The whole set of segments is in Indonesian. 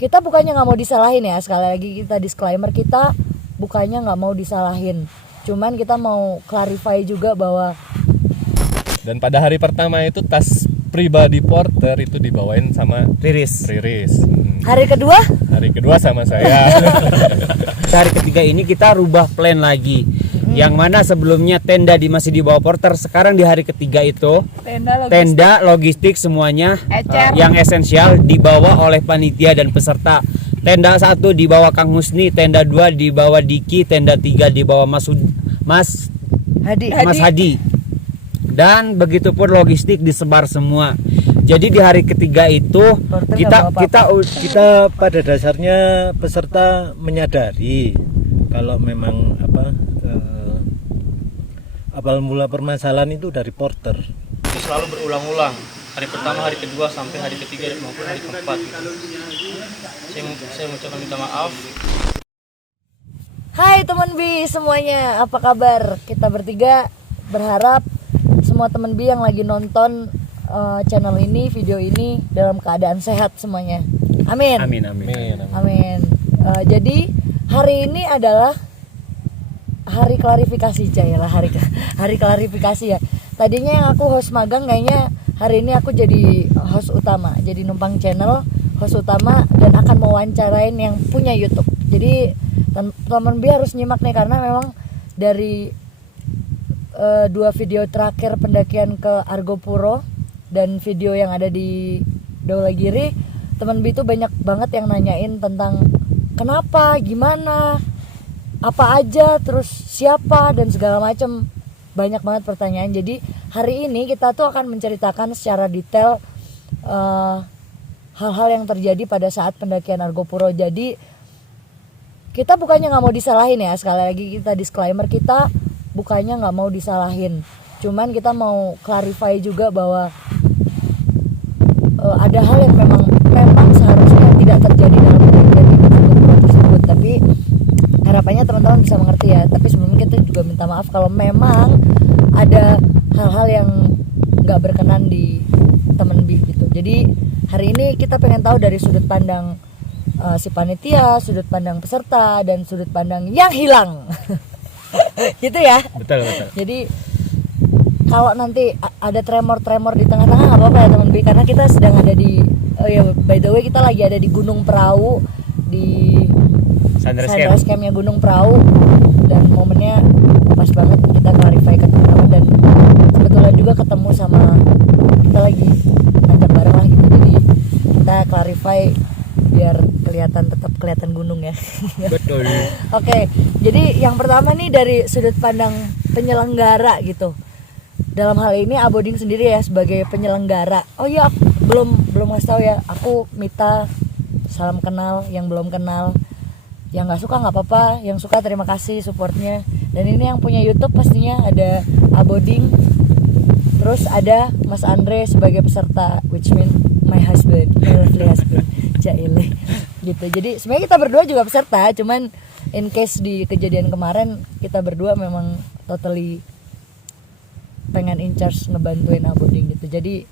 kita bukannya nggak mau disalahin ya, sekali lagi kita disclaimer, kita bukannya nggak mau disalahin, cuman kita mau clarify juga bahwa Dan pada hari pertama itu tas pribadi Porter itu dibawain sama Riris. hari kedua Hari kedua sama saya. Hari ketiga ini kita rubah plan lagi. Yang mana sebelumnya tenda masih di bawah Porter, sekarang di hari ketiga itu tenda logistik semuanya yang esensial dibawa oleh panitia dan peserta. Tenda 1 dibawa Kang Husni, tenda 2 dibawa Diki, tenda 3 dibawa Mas Hadi. Dan begitu pun logistik disebar semua. Jadi di hari ketiga itu kita pada dasarnya peserta menyadari kalau memang awal mula permasalahan itu dari Porter. Selalu berulang-ulang, hari pertama, hari kedua, sampai hari ketiga maupun hari keempat. Saya mengucapkan minta maaf. Hai teman Bi semuanya, apa kabar? Kita bertiga berharap semua teman Bi yang lagi nonton channel ini, video ini dalam keadaan sehat semuanya. Amin. Amin. Jadi hari ini adalah hari klarifikasi, hari klarifikasi ya. Tadinya yang aku host magang, kayaknya hari ini aku jadi host utama, jadi numpang channel, host utama, dan akan mewawancarain yang punya YouTube. Jadi teman B harus nyimak nih, karena memang dari 2 video terakhir pendakian ke Argopuro dan video yang ada di Dhawlagiri, teman B itu banyak banget yang nanyain tentang kenapa, gimana, apa aja, terus siapa, dan segala macam. Banyak banget pertanyaan. Jadi hari ini kita tuh akan menceritakan secara detail hal-hal yang terjadi pada saat pendakian Argopuro. Jadi kita bukannya nggak mau disalahin ya, sekali lagi kita disclaimer, kita bukannya nggak mau disalahin, cuman kita mau clarify juga bahwa ada hal yang memang seharusnya tidak terjadi dalam pendakian tersebut. Tapi harapannya teman-teman bisa mengerti ya. Tapi sebelumnya kita juga minta maaf kalau memang ada hal-hal yang nggak berkenan di temen B gitu. Jadi hari ini kita pengen tahu dari sudut pandang si panitia, sudut pandang peserta, dan sudut pandang yang hilang. Gitu ya. Betul. Jadi kalau nanti ada tremor di tengah-tengah nggak apa-apa ya teman B, karena kita sedang ada di by the way kita lagi ada di Gunung Prau, di Sunrise Camp-nya Gunung Prau, dan momennya pas banget kita clarify ke teman-teman, dan kebetulan juga ketemu sama, kita lagi nanjak bareng lah gitu, jadi kita clarify biar tetap kelihatan gunung ya. Betul. Oke, jadi yang pertama nih dari sudut pandang penyelenggara gitu. Dalam hal ini Aboding sendiri ya sebagai penyelenggara. Oh iya, belum ngasih tahu ya. Aku Mita, salam kenal. Yang belum kenal, yang nggak suka nggak apa-apa, yang suka terima kasih supportnya. Dan ini yang punya YouTube pastinya ada Aboding, terus ada Mas Andre sebagai peserta, which mean my husband, my lovely husband, Jaile gitu. Jadi sebenarnya kita berdua juga peserta, cuman in case di kejadian kemarin kita berdua memang totally pengen in charge ngebantuin Aboding gitu. Jadi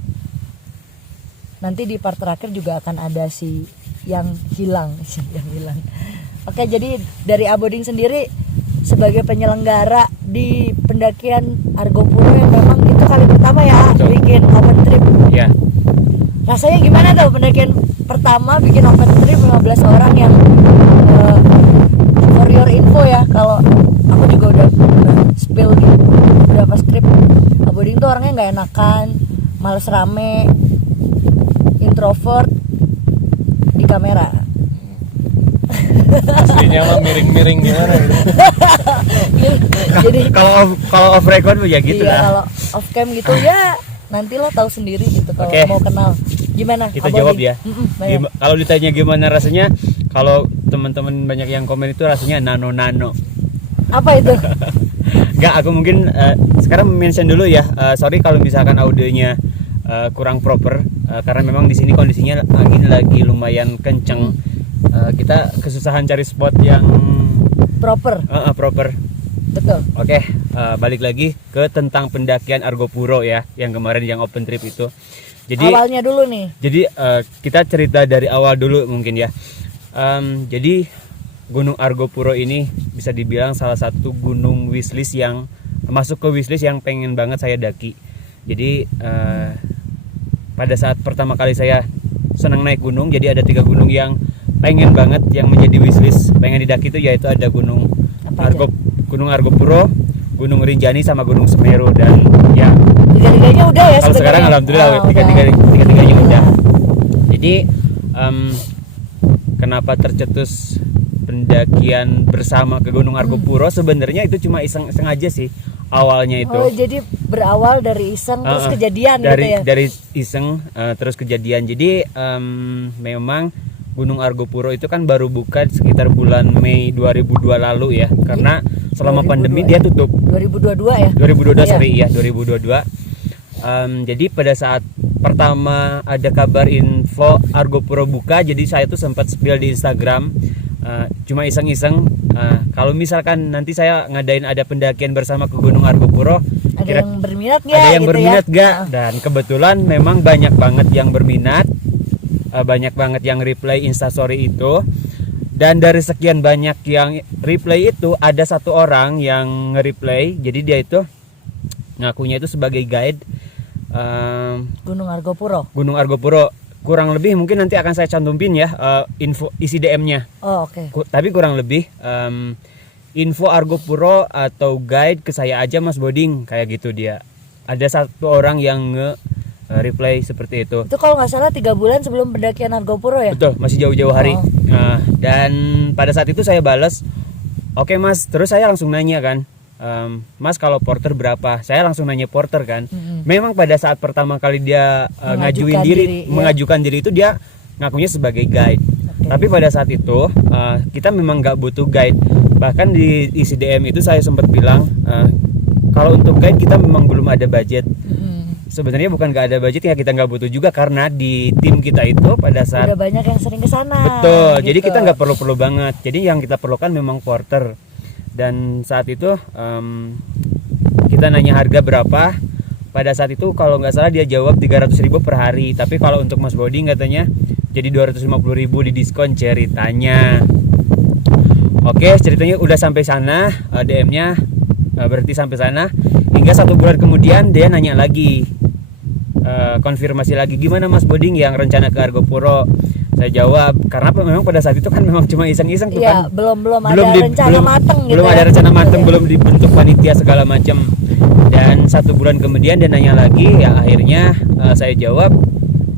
nanti di part terakhir juga akan ada si yang hilang. Oke, jadi dari Aboding sendiri sebagai penyelenggara di pendakian Argopuro yang memang itu kali pertama ya. Betul. Bikin open trip. Ya. Rasanya gimana tuh pendakian pertama bikin open trip 15 orang yang for your info ya, kalau aku juga udah spill di beberapa skrip, Aboding tuh orangnya nggak enakan, males rame, introvert di kamera. Aslinya mah miring-miring gimana gitu. Jadi kalau off record ya gitu iya, lah. kalau off cam gitu ya nanti lo tahu sendiri gitu kalau mau kenal. Gimana? Kita Aboding? jawab ya. Kalau ditanya gimana rasanya, kalau teman-teman banyak yang komen itu rasanya nano. Apa itu? Enggak, aku mungkin sekarang mention dulu ya. Sorry kalau misalkan audionya kurang proper, karena memang di sini kondisinya angin lagi lumayan kenceng. Kita kesusahan cari spot yang Proper. Proper. Betul. Oke, balik lagi ke tentang pendakian Argopuro ya, yang kemarin yang open trip itu. Jadi awalnya dulu nih. Jadi kita cerita dari awal dulu mungkin ya. Jadi Gunung Argopuro ini bisa dibilang salah satu gunung wishlist yang masuk ke wishlist yang pengen banget saya daki. Jadi pada saat pertama kali saya senang naik gunung, jadi ada 3 gunung yang pengen banget yang menjadi wishlist pengen didaki itu, yaitu ada Gunung Gunung Argopuro, Gunung Rinjani sama Gunung Semeru. Dan ya Tiga-tiganya udah ya kalau sebenarnya. sekarang alhamdulillah Oh, tiga-tiganya udah. Jadi kenapa tercetus pendakian bersama ke Gunung Argopuro? Sebenarnya itu cuma iseng-iseng aja sih awalnya itu. Oh, jadi berawal dari iseng terus kejadian dari gitu ya. dari iseng terus kejadian. Jadi memang Gunung Argopuro itu kan baru buka sekitar bulan Mei 2002 lalu ya, karena selama 2002 pandemi ya? dia tutup. 2022 ya. 2022 Iya. sorry ya 2022. Jadi pada saat pertama ada kabar info Argopuro buka, jadi saya tuh sempat spill di Instagram, cuma iseng-iseng, kalau misalkan nanti saya ngadain ada pendakian bersama ke Gunung Argopuro, Ada yang berminat nggak? ada yang gitu berminat ya? gak? Dan kebetulan memang banyak banget yang berminat, banyak banget yang reply instastory itu. Dan dari sekian banyak yang reply itu, ada 1 orang yang nge-reply, jadi dia itu ngakunya itu sebagai guide Gunung Argopuro. Gunung Argopuro. Kurang lebih mungkin nanti akan saya cantumin ya info isi DM-nya. Oh, oke. Tapi kurang lebih info Argopuro atau guide ke saya aja Mas Boding, kayak gitu dia. Ada 1 orang yang reply seperti itu. Itu kalau nggak salah 3 bulan sebelum pendakian Argopuro ya. Betul, masih jauh-jauh hari. Oh. Dan pada saat itu saya balas, oke Mas. Terus saya langsung nanya kan, Mas kalau porter berapa? Saya langsung nanya porter kan. Memang pada saat pertama kali dia ngajuin diri, ya. mengajukan diri itu dia ngakunya sebagai guide. Tapi pada saat itu kita memang nggak butuh guide. Bahkan di isi DM itu saya sempat bilang, kalau untuk guide kita memang belum ada budget. Sebenarnya bukan nggak ada budget ya, kita nggak butuh juga, karena di tim kita itu pada saat Udah banyak yang sering ke sana. betul, gitu. jadi kita nggak perlu banget. Jadi yang kita perlukan memang porter. Dan saat itu kita nanya harga berapa. Pada saat itu kalau nggak salah dia jawab 300.000 per hari. Tapi kalau untuk Mas Boding katanya jadi 250.000 di diskon ceritanya. Oke, ceritanya udah sampai sana, DM-nya berarti sampai sana. Hingga 1 bulan kemudian dia nanya lagi, konfirmasi lagi, gimana Mas Boding yang rencana ke Argopuro? Saya jawab, karena memang pada saat itu kan memang cuma iseng-iseng tuh Iya, kan. belum ada rencana mateng gitu. Belum ya. ada rencana mateng, belum dibentuk panitia segala macam. Dan 1 bulan kemudian dia nanya lagi, ya akhirnya saya jawab,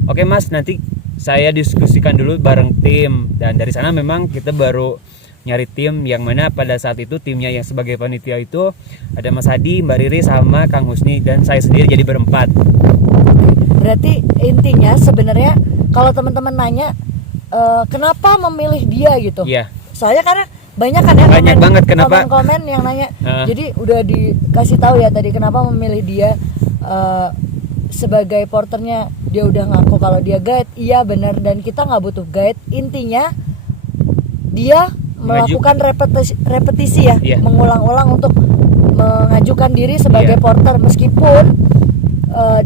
oke Mas, nanti saya diskusikan dulu bareng tim. Dan dari sana memang kita baru nyari tim, yang mana pada saat itu timnya yang sebagai panitia itu ada Mas Hadi, Mbak Riri, sama Kang Husni, dan saya sendiri, jadi berempat. Berarti intinya sebenarnya kalau teman-teman nanya kenapa memilih dia gitu. Iya. Soalnya karena banyak kan ya Banyak banget, kenapa? komen yang nanya. Jadi udah dikasih tahu ya tadi kenapa memilih dia sebagai porternya. Dia udah ngaku kalau dia guide. Iya benar, dan kita nggak butuh guide. Intinya dia melakukan repetisi ya, Iya. mengulang-ulang untuk mengajukan diri sebagai Iya. porter meskipun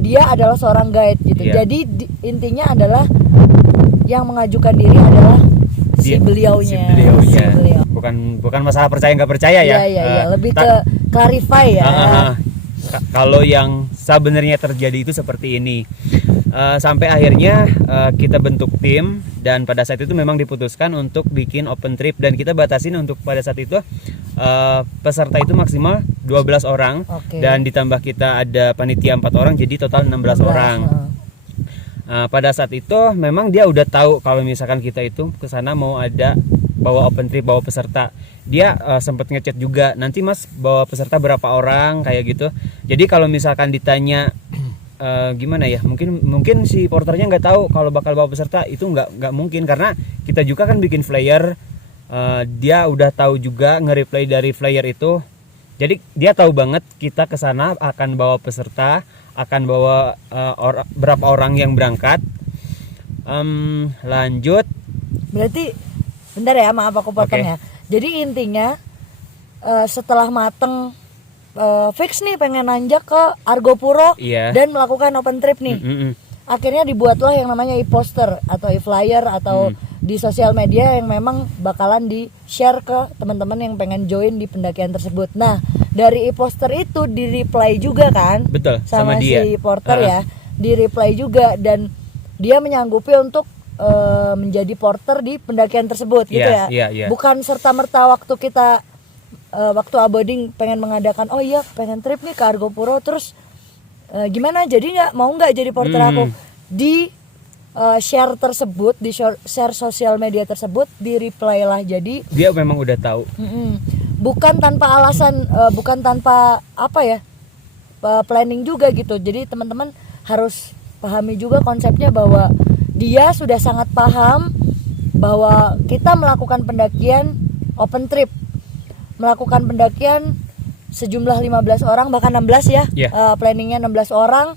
dia adalah seorang guide gitu. Iya. Jadi intinya adalah yang mengajukan diri adalah si beliaunya. Si beliau. Bukan masalah percaya nggak percaya ya. Iya, lebih ke clarify ya. Kalau yang sebenarnya terjadi itu seperti ini. Sampai akhirnya kita bentuk tim, dan pada saat itu memang diputuskan untuk bikin open trip, dan kita batasin untuk pada saat itu peserta itu maksimal 12 orang. Oke. Dan ditambah kita ada panitia 4 orang, jadi total 16 orang. Pada saat itu memang dia udah tahu kalau misalkan kita itu ke sana mau ada bawa open trip, bawa peserta. Dia sempat ngechat juga, nanti Mas bawa peserta berapa orang, kayak gitu. Jadi kalau misalkan ditanya gimana ya, mungkin si porternya nggak tahu kalau bakal bawa peserta, itu nggak mungkin, karena kita juga kan bikin flyer. Dia udah tahu juga, nge-reply dari flyer itu. Jadi dia tahu banget kita ke sana akan bawa peserta, akan bawa berapa orang yang berangkat. Lanjut. Berarti bentar ya, maaf aku potong ya. Jadi intinya setelah mateng fix nih pengen nanjak ke Argopuro Iya. dan melakukan open trip nih. akhirnya dibuatlah yang namanya e-poster atau e-flyer atau di sosial media yang memang bakalan di-share ke teman-teman yang pengen join di pendakian tersebut. Nah, dari e-poster itu di-reply juga kan? Betul, sama dia. Si porter ya, di-reply juga dan dia menyanggupi untuk menjadi porter di pendakian tersebut gitu ya. Bukan serta-merta waktu kita waktu Aboding pengen mengadakan, oh iya pengen trip nih ke Argopuro, terus gimana jadi mau nggak jadi porter aku, di share tersebut, di share sosial media tersebut, di reply lah. Jadi dia memang udah tahu. Bukan tanpa alasan, bukan tanpa apa ya, planning juga gitu. Jadi teman-teman harus pahami juga konsepnya bahwa dia sudah sangat paham bahwa kita melakukan pendakian open trip, melakukan pendakian sejumlah 15 orang bahkan 16 ya, planningnya 16 orang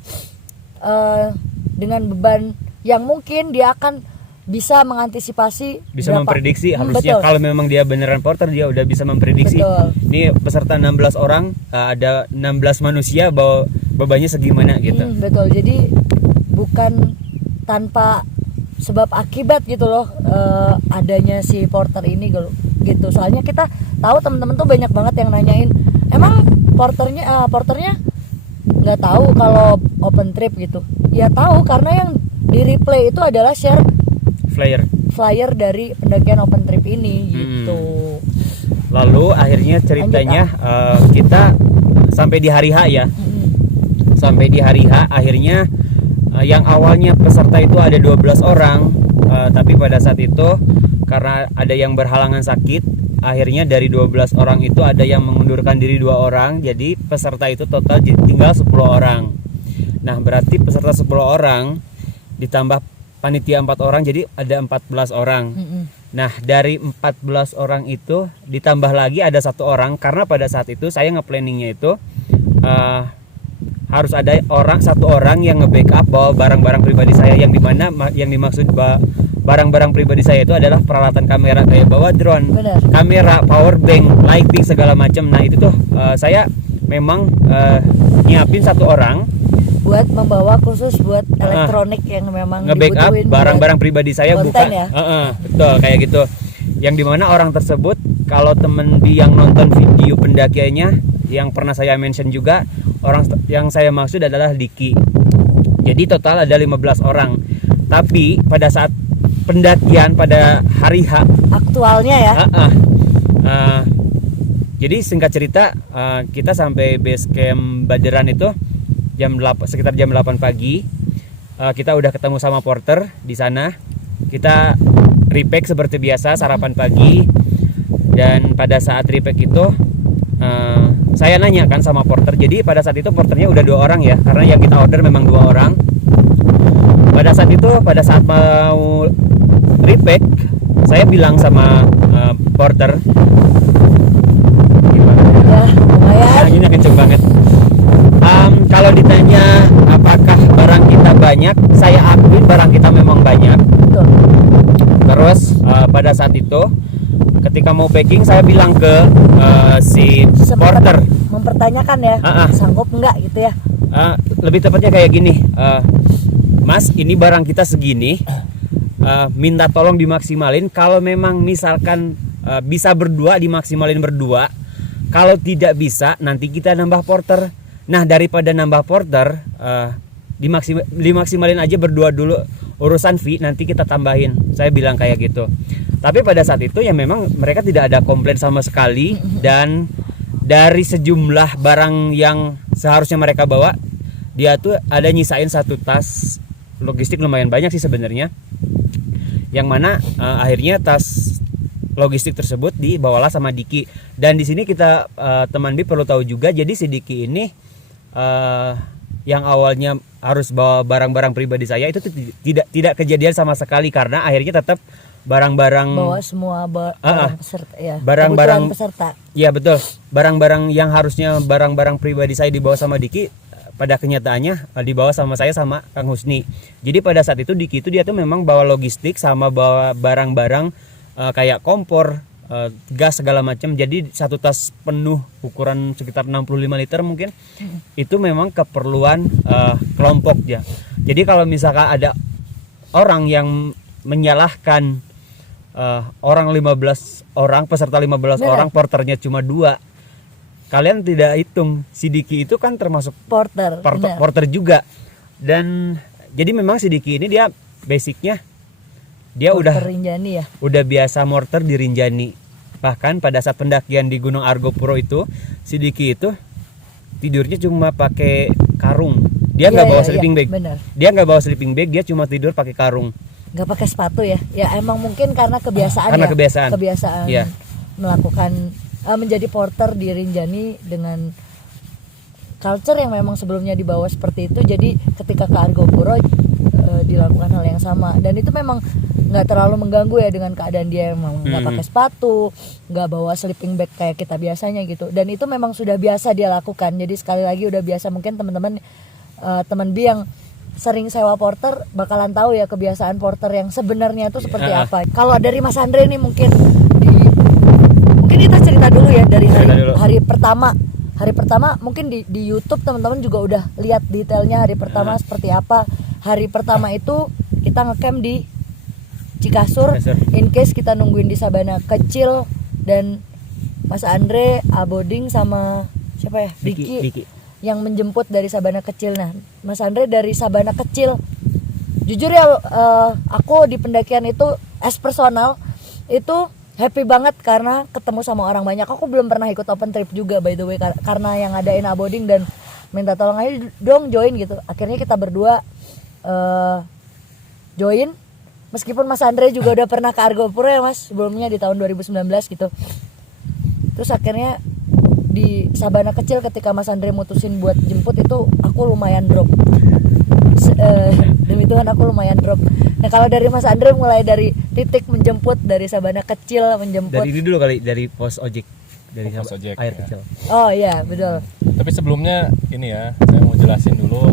dengan beban yang mungkin dia akan bisa mengantisipasi, bisa memprediksi harusnya. Kalau memang dia beneran porter, dia udah bisa memprediksi. Ini peserta 16 orang, ada 16 manusia, bawa bebannya segimana gitu. Betul, jadi bukan tanpa sebab akibat gitu loh adanya si porter ini gitu. Soalnya kita tahu teman-teman tuh banyak banget yang nanyain, emang porternya nggak tahu kalau open trip gitu. Ya tahu, karena yang di replay itu adalah share flyer dari pendakian open trip ini gitu. Lalu akhirnya ceritanya kita sampai di hari H ya. Sampai di hari H akhirnya yang awalnya peserta itu ada 12 orang, tapi pada saat itu karena ada yang berhalangan sakit, akhirnya dari 12 orang itu ada yang mengundurkan diri 2 orang, jadi peserta itu total tinggal 10 orang. Nah, berarti peserta 10 orang ditambah panitia 4 orang, jadi ada 14 orang. Nah, dari 14 orang itu ditambah lagi ada 1 orang, karena pada saat itu saya nge-planningnya itu harus ada satu orang yang nge-backup bawa barang-barang pribadi saya, yang dimana yang dimaksud barang-barang pribadi saya itu adalah peralatan kamera, kayak bawa drone, kamera, power bank, lighting segala macam. Nah, itu tuh saya memang nyiapin 1 orang buat membawa khusus buat elektronik yang memang nge-backup barang-barang pribadi saya, bukan ya? Betul, kayak gitu. Yang dimana orang tersebut, kalau temen yang nonton video pendakiannya yang pernah saya mention juga, orang yang saya maksud adalah Diki. Jadi total ada 15 orang. Tapi pada saat pendakian pada hari H aktualnya ya, jadi singkat cerita, kita sampai base camp Baderan itu sekitar jam 8 pagi. Kita udah ketemu sama porter di sana. Kita repack seperti biasa, sarapan pagi. Dan pada saat repack itu saya nanya kan sama porter. Jadi pada saat itu porternya udah 2 orang ya, karena yang kita order memang 2 orang. Pada saat mau repack, saya bilang sama porter, gimana? Anginnya kenceng banget. Kalau ditanya apakah barang kita banyak, saya akui barang kita memang banyak. Betul. Terus pada saat itu ketika mau packing, saya bilang ke si porter, mempertanyakan ya, sanggup enggak gitu ya. Lebih tepatnya kayak gini, Mas, ini barang kita segini, minta tolong dimaksimalin. Kalau memang misalkan bisa berdua, dimaksimalin berdua. Kalau tidak bisa, nanti kita nambah porter. Nah, daripada nambah porter, dimaksimalin aja berdua dulu, urusan fee nanti kita tambahin. Saya bilang kayak gitu. Tapi pada saat itu ya memang mereka tidak ada komplain sama sekali. Dan dari sejumlah barang yang seharusnya mereka bawa, dia tuh ada nyisain 1 tas logistik, lumayan banyak sih sebenarnya, yang mana akhirnya tas logistik tersebut dibawalah sama Diki. Dan di sini kita teman B perlu tahu juga, jadi si Diki ini yang awalnya harus bawa barang-barang pribadi saya itu tidak kejadian sama sekali, karena akhirnya tetap barang-barang bawa semua peserta ya. Barang-barang peserta. Iya betul. Barang-barang yang harusnya barang-barang pribadi saya dibawa sama Diki, pada kenyataannya dibawa sama saya sama Kang Husni. Jadi pada saat itu Diki itu dia tuh memang bawa logistik sama bawa barang-barang kayak kompor, gas segala macam. Jadi satu tas penuh ukuran sekitar 65 liter mungkin itu memang keperluan kelompok ya. Jadi kalau misalkan ada orang yang menyalahkan orang 15 orang, peserta 15 orang, porternya cuma 2, kalian tidak hitung si Diki itu kan termasuk Porter. porter juga. Dan jadi memang si Diki ini dia basicnya dia Porter Rinjani ya. udah biasa morter di Rinjani. Bahkan pada saat pendakian di Gunung Argopuro itu si Diki itu tidurnya cuma pakai karung. Dia nggak bawa sleeping bag. Bener. Dia nggak bawa sleeping bag, dia cuma tidur pakai karung. Nggak pakai sepatu ya. Ya emang mungkin karena kebiasaan Karena ya. kebiasaan. Iya. Melakukan menjadi porter di Rinjani dengan culture yang memang sebelumnya dibawa seperti itu. Jadi ketika ke Argopuro dilakukan hal yang sama, dan itu memang nggak terlalu mengganggu ya dengan keadaan dia yang memang nggak pakai sepatu, nggak bawa sleeping bag kayak kita biasanya gitu. Dan itu memang sudah biasa dia lakukan. Jadi sekali lagi udah biasa. Mungkin teman-teman teman Bi yang sering sewa porter bakalan tahu ya kebiasaan porter yang sebenarnya itu seperti apa. Kalau dari Mas Andre nih mungkin kita cerita dulu ya dari hari pertama. Hari pertama mungkin di YouTube teman-teman juga udah lihat detailnya hari pertama seperti apa. Hari pertama itu kita ngecamp di Cikasur. In case kita nungguin di Sabana Kecil, dan Mas Andre, Aboding sama siapa ya? Diki. Yang menjemput dari Sabana Kecil. Nah, Mas Andre dari Sabana Kecil. Jujur ya, aku di pendakian itu as personal itu happy banget karena ketemu sama orang banyak. Aku belum pernah ikut open trip juga by the way, karena yang ngadain Aboding dan minta tolong aja dong join gitu. Akhirnya kita berdua join. Meskipun Mas Andre juga udah pernah ke Argopuro ya Mas, sebelumnya di tahun 2019 gitu. Terus akhirnya di Sabana Kecil ketika Mas Andre mutusin buat jemput itu aku lumayan drop. Demi Tuhan aku lumayan drop. Nah kalau dari Mas Andre mulai dari titik menjemput dari Sabana Kecil menjemput. Dari dulu kali, dari pos ojek, dari Pos ojek, air ya. kecil. Oh iya betul. Tapi sebelumnya ini ya, saya mau jelasin dulu.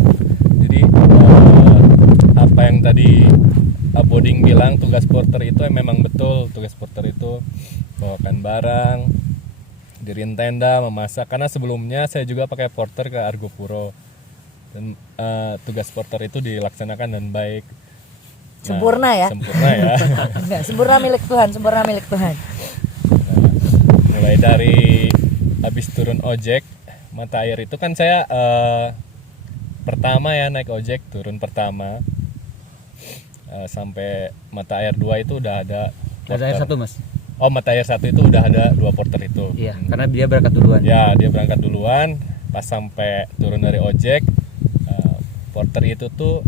Jadi apa yang tadi Aboding bilang, tugas porter itu memang betul. Tugas porter itu bawakan barang, diriin tenda, memasak. Karena sebelumnya saya juga pakai porter ke Argopuro, dan tugas porter itu dilaksanakan dan baik. Sempurna ya. Sempurna ya. Enggak, sempurna milik Tuhan, sempurna milik Tuhan. Mulai dari habis turun ojek mata air itu kan saya pertama ya naik ojek, turun pertama sampai mata air 2 itu udah ada Mata air 1 Mas. Oh, mata air 1 itu udah ada 2 porter itu. Iya, karena dia berangkat duluan. Ya, dia berangkat duluan. Pas sampai turun dari ojek, porter itu tuh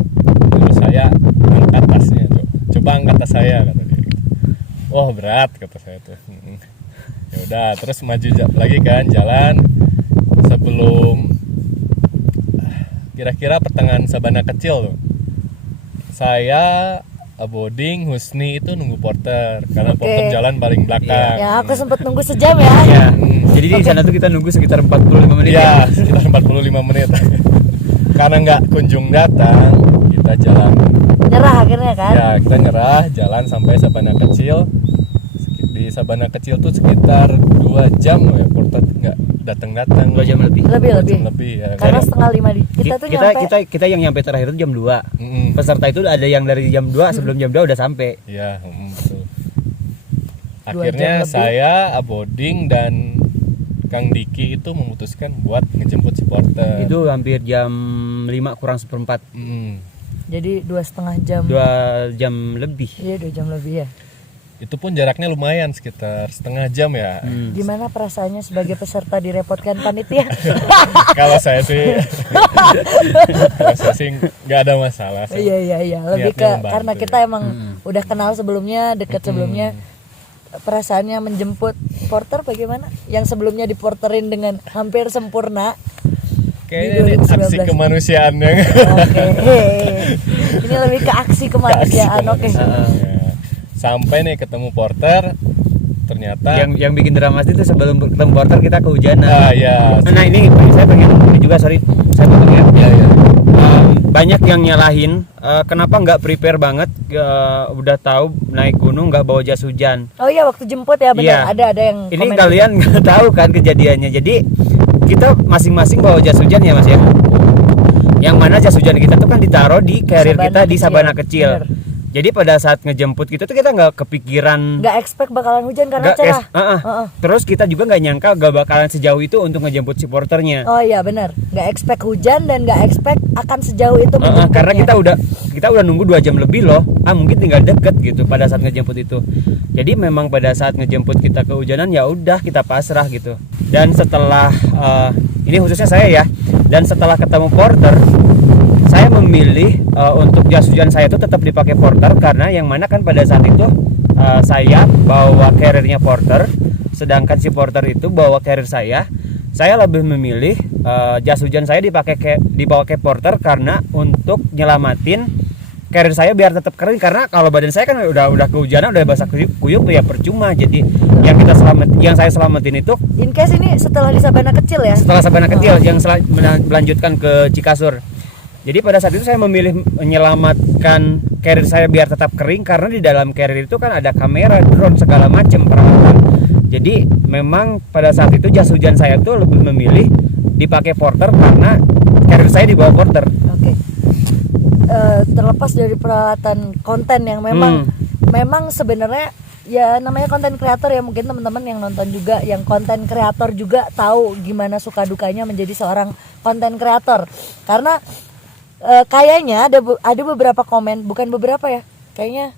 nyuruh saya angkat tasnya tuh. Coba angkat tas saya, kata dia. Oh, berat, kata saya tuh. Ya udah, terus maju lagi kan jalan sebelum kira-kira pertengahan Sabana Kecil tuh. Saya, Aboding, Husni itu nunggu porter karena porter jalan paling belakang. Ya aku sempat nunggu sejam ya. Iya. Jadi di sana tuh kita nunggu sekitar 45 menit. Iya, sekitar 45 menit. Karena nggak kunjung datang, kita jalan. Nyerah akhirnya kan? Ya, kita nyerah, jalan sampai Sabana Kecil. Di Sabana Kecil tuh sekitar 2 jam loh ya, porter nggak datang-datang. 2 jam lebih. Lebih ya. Karena setengah 5 kita tuh nyampe. Kita yang nyampe terakhir itu jam 2. Mm-mm. Peserta itu ada yang dari jam 2, sebelum jam 2 udah sampai. Iya, betul. 2 Akhirnya jam lebih. saya, Aboding dan Kang Diki itu memutuskan buat ngejemput si porter. Itu hampir jam 5 kurang seperempat. Jadi 2,5 jam. 2 jam lebih. Iya 2 jam lebih ya. Itu pun jaraknya lumayan, sekitar setengah jam ya. Gimana perasaannya sebagai peserta direpotkan panitia? Kalau saya sih nggak ada masalah. Saya Iya. Lebih niatnya ke membantu karena ya. kita emang udah kenal sebelumnya, dekat sebelumnya. Perasaannya menjemput porter bagaimana? Yang sebelumnya diporterin dengan hampir sempurna. Kayaknya ini aksi 2019. kemanusiaan yang Oke. Ini lebih ke aksi kemanusiaan. Oke. Ya. Sampai nih ketemu porter, ternyata yang bikin dramatis itu sebelum ketemu porter kita kehujanan. ya Nah ini saya pengen ini juga, sorry saya potong ya. ya. Banyak yang nyalahin kenapa nggak prepare banget, udah tahu naik gunung nggak bawa jas hujan. Oh iya, waktu jemput ya benar. Iya. Ada yang Ini komen kalian nggak tahu kan kejadiannya. Jadi kita masing-masing bawa jas hujan ya Mas ya. Yang mana jas hujan kita tuh kan ditaruh di carrier Sabana kita di kecil. sabana kecil. Bener. Jadi pada saat ngejemput gitu tuh kita nggak kepikiran. nggak expect bakalan hujan karena Nggak cerah. Heeh. Terus kita juga nggak nyangka gak bakalan sejauh itu untuk ngejemput supporternya. Oh iya benar, nggak expect hujan dan nggak expect akan sejauh itu menjemputnya. Karena kita udah nunggu 2 jam lebih loh. Mungkin tinggal deket gitu pada saat ngejemput itu. Jadi memang pada saat ngejemput kita kehujanan ya udah kita pasrah gitu. Dan setelah ini khususnya saya ya. Dan setelah ketemu porter, saya memilih untuk jas hujan saya itu tetap dipakai porter, karena yang mana kan pada saat itu saya bawa carriernya porter, sedangkan si porter itu bawa carrier saya. Saya lebih memilih jas hujan saya dipakai porter karena untuk nyelamatin carrier saya biar tetap kering, karena kalau badan saya kan udah kehujanan, udah basah kuyup ya percuma. Jadi yang saya selamatin itu In case ini setelah di Sabana kecil ya. setelah sabana kecil yang melanjutkan ke Cikasur. Jadi pada saat itu saya memilih menyelamatkan carrier saya biar tetap kering, karena di dalam carrier itu kan ada kamera, drone, segala macam peralatan. Jadi memang pada saat itu jas hujan saya tuh lebih memilih dipakai porter karena carrier saya dibawa porter. Oke. Terlepas dari peralatan konten yang memang sebenarnya ya namanya konten kreator ya, mungkin teman-teman yang nonton juga yang konten kreator juga tahu gimana suka dukanya menjadi seorang konten kreator. Karena kayaknya ada beberapa komen, bukan beberapa ya, kayaknya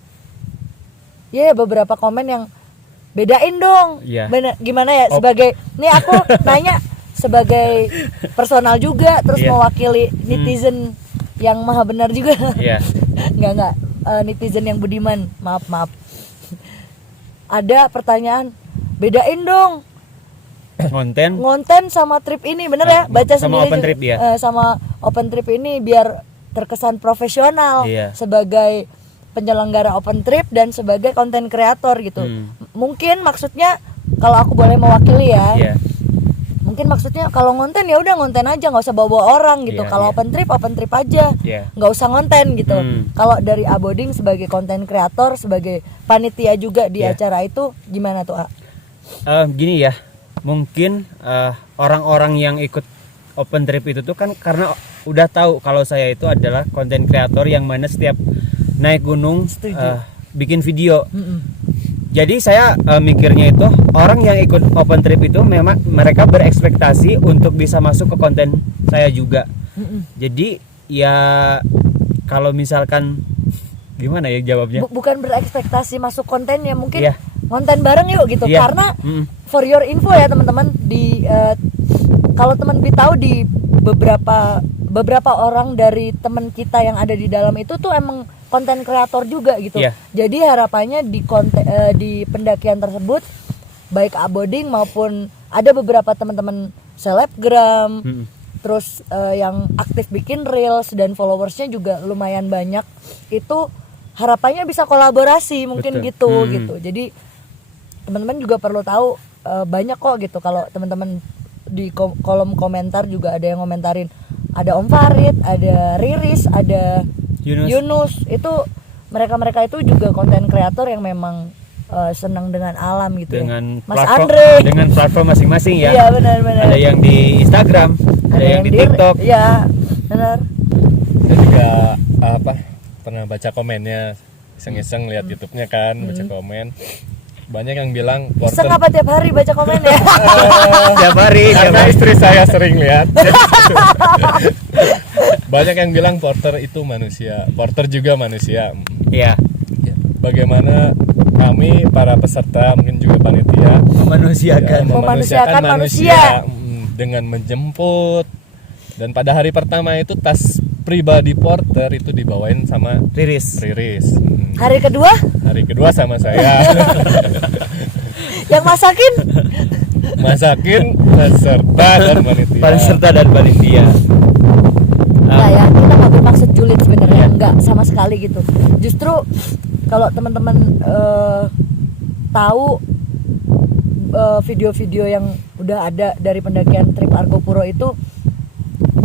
ya beberapa komen yang bedain dong. Iya. Gimana ya, sebagai nih aku nanya sebagai personal juga, terus Iya. mewakili netizen yang maha benar juga. Iya. Enggak netizen yang budiman, maaf. Ada pertanyaan, bedain dong ngonten sama trip ini, bener ya? Baca sama sendiri open juga. trip ya. Sama open trip ini biar terkesan profesional. Iya. Sebagai penyelenggara open trip dan sebagai konten kreator gitu. Mungkin maksudnya kalau aku boleh mewakili ya. Iya. Mungkin maksudnya kalau ngonten ya udah ngonten aja, nggak usah bawa orang gitu. Iya, Kalau iya. open trip aja, Iya. nggak usah ngonten gitu. Hmm. Kalau dari Aboding sebagai konten kreator, sebagai panitia juga di Iya. acara itu, gimana tuh? Gini ya, mungkin orang-orang yang ikut open trip itu tuh kan karena udah tahu kalau saya itu adalah konten kreator yang mana setiap naik gunung Setuju. bikin video. Jadi saya mikirnya itu orang yang ikut open trip itu memang mereka berekspektasi untuk bisa masuk ke konten saya juga. Jadi ya kalau misalkan gimana ya jawabnya? Bukan berekspektasi masuk kontennya, mungkin Iya. konten bareng yuk gitu. Iya. Karena for your info ya teman-teman, di kalau teman tahu di beberapa orang dari teman kita yang ada di dalam itu tuh emang konten kreator juga gitu. Iya. Jadi harapannya di pendakian tersebut baik Aboding maupun ada beberapa teman-teman selebgram, terus yang aktif bikin reels dan followersnya juga lumayan banyak. Itu harapannya bisa kolaborasi mungkin Betul. gitu. Jadi teman-teman juga perlu tahu banyak kok gitu. Kalau teman-teman di kolom komentar juga ada yang komentarin, ada Om Farid, ada Riris, ada Yunus. Itu mereka itu juga konten kreator yang memang senang dengan alam gitu Dengan ya. Mas platform, Andre dengan platform masing-masing ya. Iya benar. Ada yang di Instagram, ada yang di TikTok. Iya benar. Saya juga pernah baca komennya, iseng-iseng lihat YouTube-nya kan, baca komen. Banyak yang bilang Iseng apa tiap hari baca komen ya? Tiap hari. karena istri saya sering lihat. Banyak yang bilang porter itu manusia, porter juga manusia. Iya. Ya, bagaimana kami para peserta mungkin juga panitia Memanusiakan manusia. Dengan menjemput, dan pada hari pertama itu tas pribadi porter itu dibawain sama Riris. Hari kedua Hari kedua sama saya. yang masakin Masakin peserta dan panitia. Peserta dan panitia. Enggak ya, kita nggak bermaksud julid sebenarnya, enggak sama sekali gitu. Justru kalau teman-teman tahu video-video yang udah ada dari pendakian trip Argopuro itu,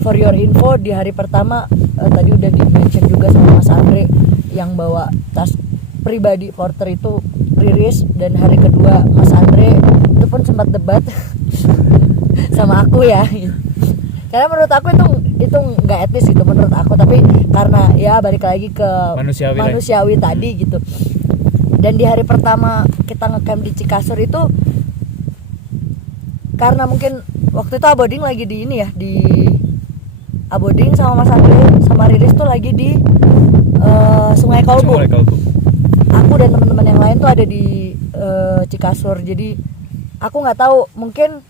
for your info, di hari pertama tadi udah di-mention juga sama Mas Andre yang bawa tas pribadi porter itu Riris, dan hari kedua Mas Andre itu pun sempat debat sama aku ya. Karena menurut aku itu nggak etis gitu menurut aku, tapi karena ya balik lagi ke manusiawi tadi gitu. Dan di hari pertama kita ngecamp di Cikasur itu, karena mungkin waktu itu Aboding lagi di ini ya, di Aboding sama Mas Andre sama Riris tuh lagi di Sungai Kolbu. Aku dan teman-teman yang lain tuh ada di Cikasur. Jadi aku nggak tahu, mungkin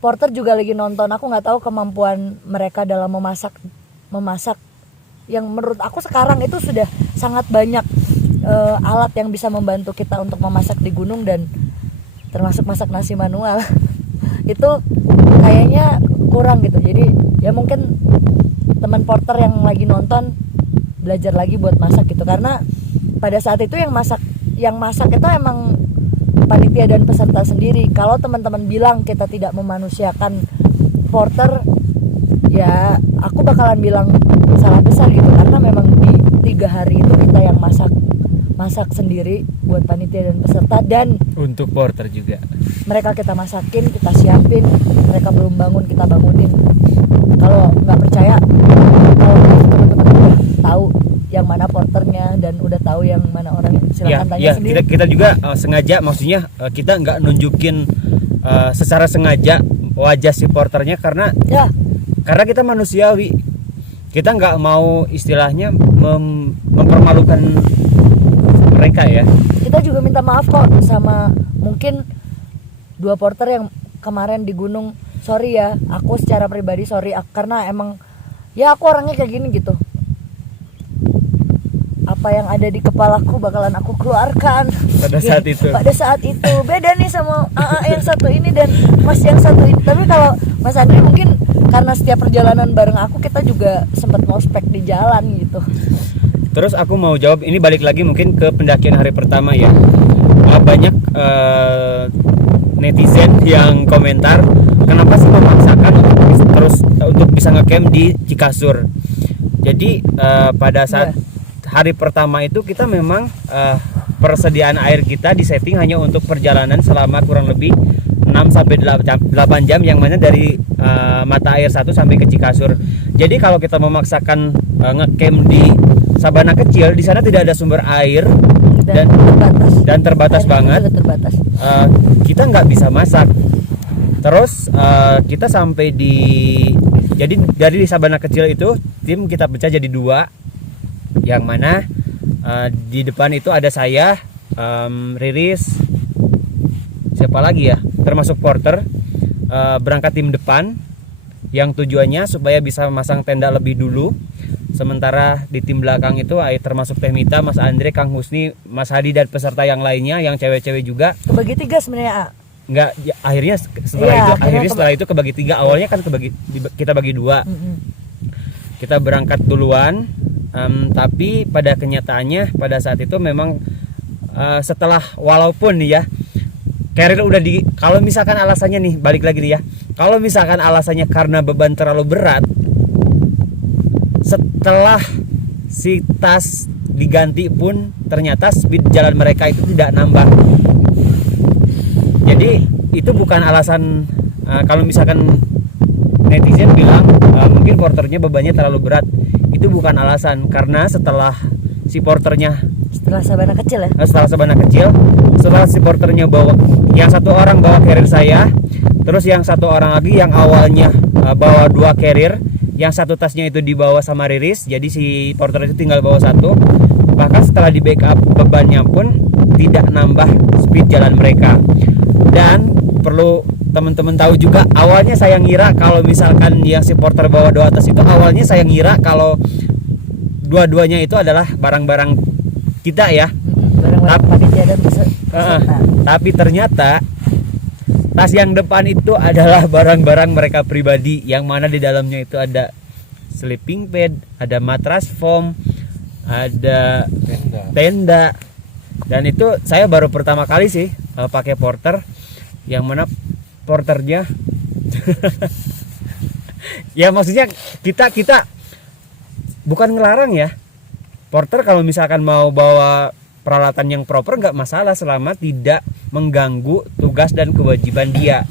porter juga lagi nonton. Aku nggak tahu kemampuan mereka dalam memasak yang menurut aku sekarang itu sudah sangat banyak alat yang bisa membantu kita untuk memasak di gunung, dan termasuk masak nasi manual. Itu kayaknya kurang gitu. Jadi ya mungkin teman porter yang lagi nonton belajar lagi buat masak gitu, karena pada saat itu yang masak itu emang panitia dan peserta sendiri. Kalau teman-teman bilang kita tidak memanusiakan porter, ya aku bakalan bilang salah besar gitu, karena memang di 3 hari itu kita yang masak sendiri buat panitia dan peserta, dan Untuk porter juga. mereka kita masakin, kita siapin, mereka belum bangun kita bangunin. Kalau nggak percaya, kalau teman-teman udah tahu yang mana porternya dan udah tahu yang mana orang, silakan tanya sendiri. Kita juga sengaja, maksudnya kita nggak nunjukin secara sengaja wajah si porternya, karena kita manusiawi. Kita nggak mau istilahnya mempermalukan mereka ya. Kita juga minta maaf kok sama mungkin 2 porter yang kemarin di gunung. Sorry ya, aku secara pribadi sorry, karena emang ya aku orangnya kayak gini gitu. Apa yang ada di kepalaku bakalan aku keluarkan pada saat itu. Beda nih sama AA yang satu ini dan Mas yang satu ini. Tapi kalau Mas Andri mungkin karena setiap perjalanan bareng aku, kita juga sempat ngospek di jalan gitu. Terus aku mau jawab, ini balik lagi mungkin ke pendakian hari pertama ya. Banyak netizen yang komentar, kenapa sih memaksakan untuk bisa ngecamp di Cikasur. Jadi pada saat hari pertama itu kita memang persediaan air kita disetting hanya untuk perjalanan selama kurang lebih 6 sampai 8 jam, yang mana dari mata air 1 sampai ke Cikasur. Jadi kalau kita memaksakan ngecamp di Sabana kecil, di sana tidak ada sumber air dan terbatas banget. Kita nggak bisa masak. Terus kita sampai jadi dari Sabana kecil itu tim kita pecah jadi 2, yang mana di depan itu ada saya, Riris, siapa lagi ya, termasuk porter, berangkat tim depan yang tujuannya supaya bisa masang tenda lebih dulu. Sementara di tim belakang itu termasuk Teh Mita, Mas Andre, Kang Husni, Mas Hadi, dan peserta yang lainnya yang cewek-cewek juga. Kebagi 3 sebenarnya. Enggak, ya, akhirnya setelah itu kebagi 3. Awalnya kan kita bagi 2. Kita berangkat duluan, tapi pada kenyataannya pada saat itu memang setelah, walaupun ya carrier udah kalau misalkan alasannya nih, balik lagi nih ya, kalau misalkan alasannya karena beban terlalu berat, setelah si tas diganti pun ternyata speed jalan mereka itu tidak nambah. Jadi itu bukan alasan. Kalau misalkan netizen bilang mungkin porternya bebannya terlalu berat, itu bukan alasan, karena setelah si porternya, setelah Sabana kecil ya, setelah si porternya bawa, yang 1 orang bawa carrier saya, terus yang 1 orang lagi yang awalnya bawa 2 carrier, yang 1 tasnya itu dibawa sama Riris, jadi si porter itu tinggal bawa 1. Bahkan setelah di backup bebannya pun tidak nambah speed jalan mereka. Dan perlu teman-teman tahu juga, awalnya saya ngira kalau misalkan yang si porter bawa 2 tas itu, awalnya saya ngira kalau dua-duanya itu adalah barang-barang kita ya, barang-barang panitia dan peserta. Tapi ternyata tas yang depan itu adalah barang-barang mereka pribadi, yang mana di dalamnya itu ada sleeping pad, ada matras foam, ada tenda. Dan itu saya baru pertama kali sih pakai porter. yang mana porternya ya maksudnya kita bukan ngelarang ya. Porter kalau misalkan mau bawa peralatan yang proper nggak masalah selama tidak mengganggu tugas dan kewajiban dia.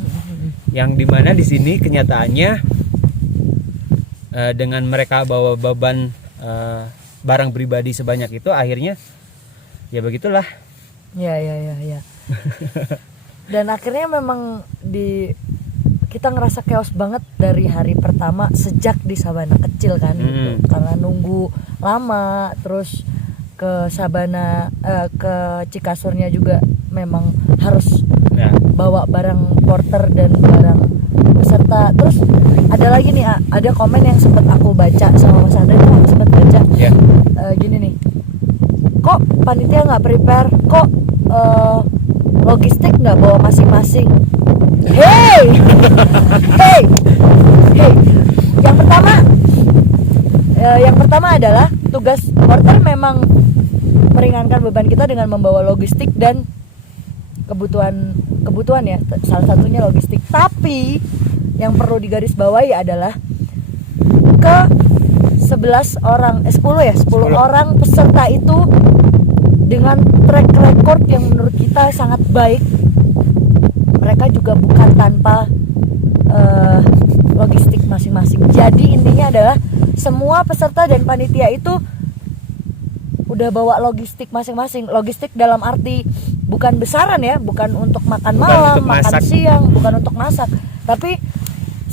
Yang dimana di sini kenyataannya dengan mereka bawa beban barang pribadi sebanyak itu, akhirnya ya begitulah. Ya. Dan akhirnya memang kita ngerasa chaos banget dari hari pertama sejak di Sabana kecil kan gitu. Karena nunggu lama, terus ke Sabana ke Cikasurnya juga memang harus bawa barang porter dan barang peserta. Terus ada lagi nih, ada komen yang sempat aku baca sama Mas Andre, itu aku sempat baca gini nih, kok panitia nggak prepare, kok logistik nggak bawa masing-masing. Hey, yang pertama adalah tugas porter memang meringankan beban kita dengan membawa logistik dan kebutuhan ya, salah satunya logistik. Tapi yang perlu digarisbawahi adalah ke 10 orang peserta itu dengan track record yang menurut kita sangat baik. Mereka juga bukan tanpa logistik masing-masing. Jadi intinya adalah semua peserta dan panitia itu udah bawa logistik masing-masing. Logistik dalam arti bukan besaran ya, bukan untuk makan malam, makan siang, bukan untuk masak, tapi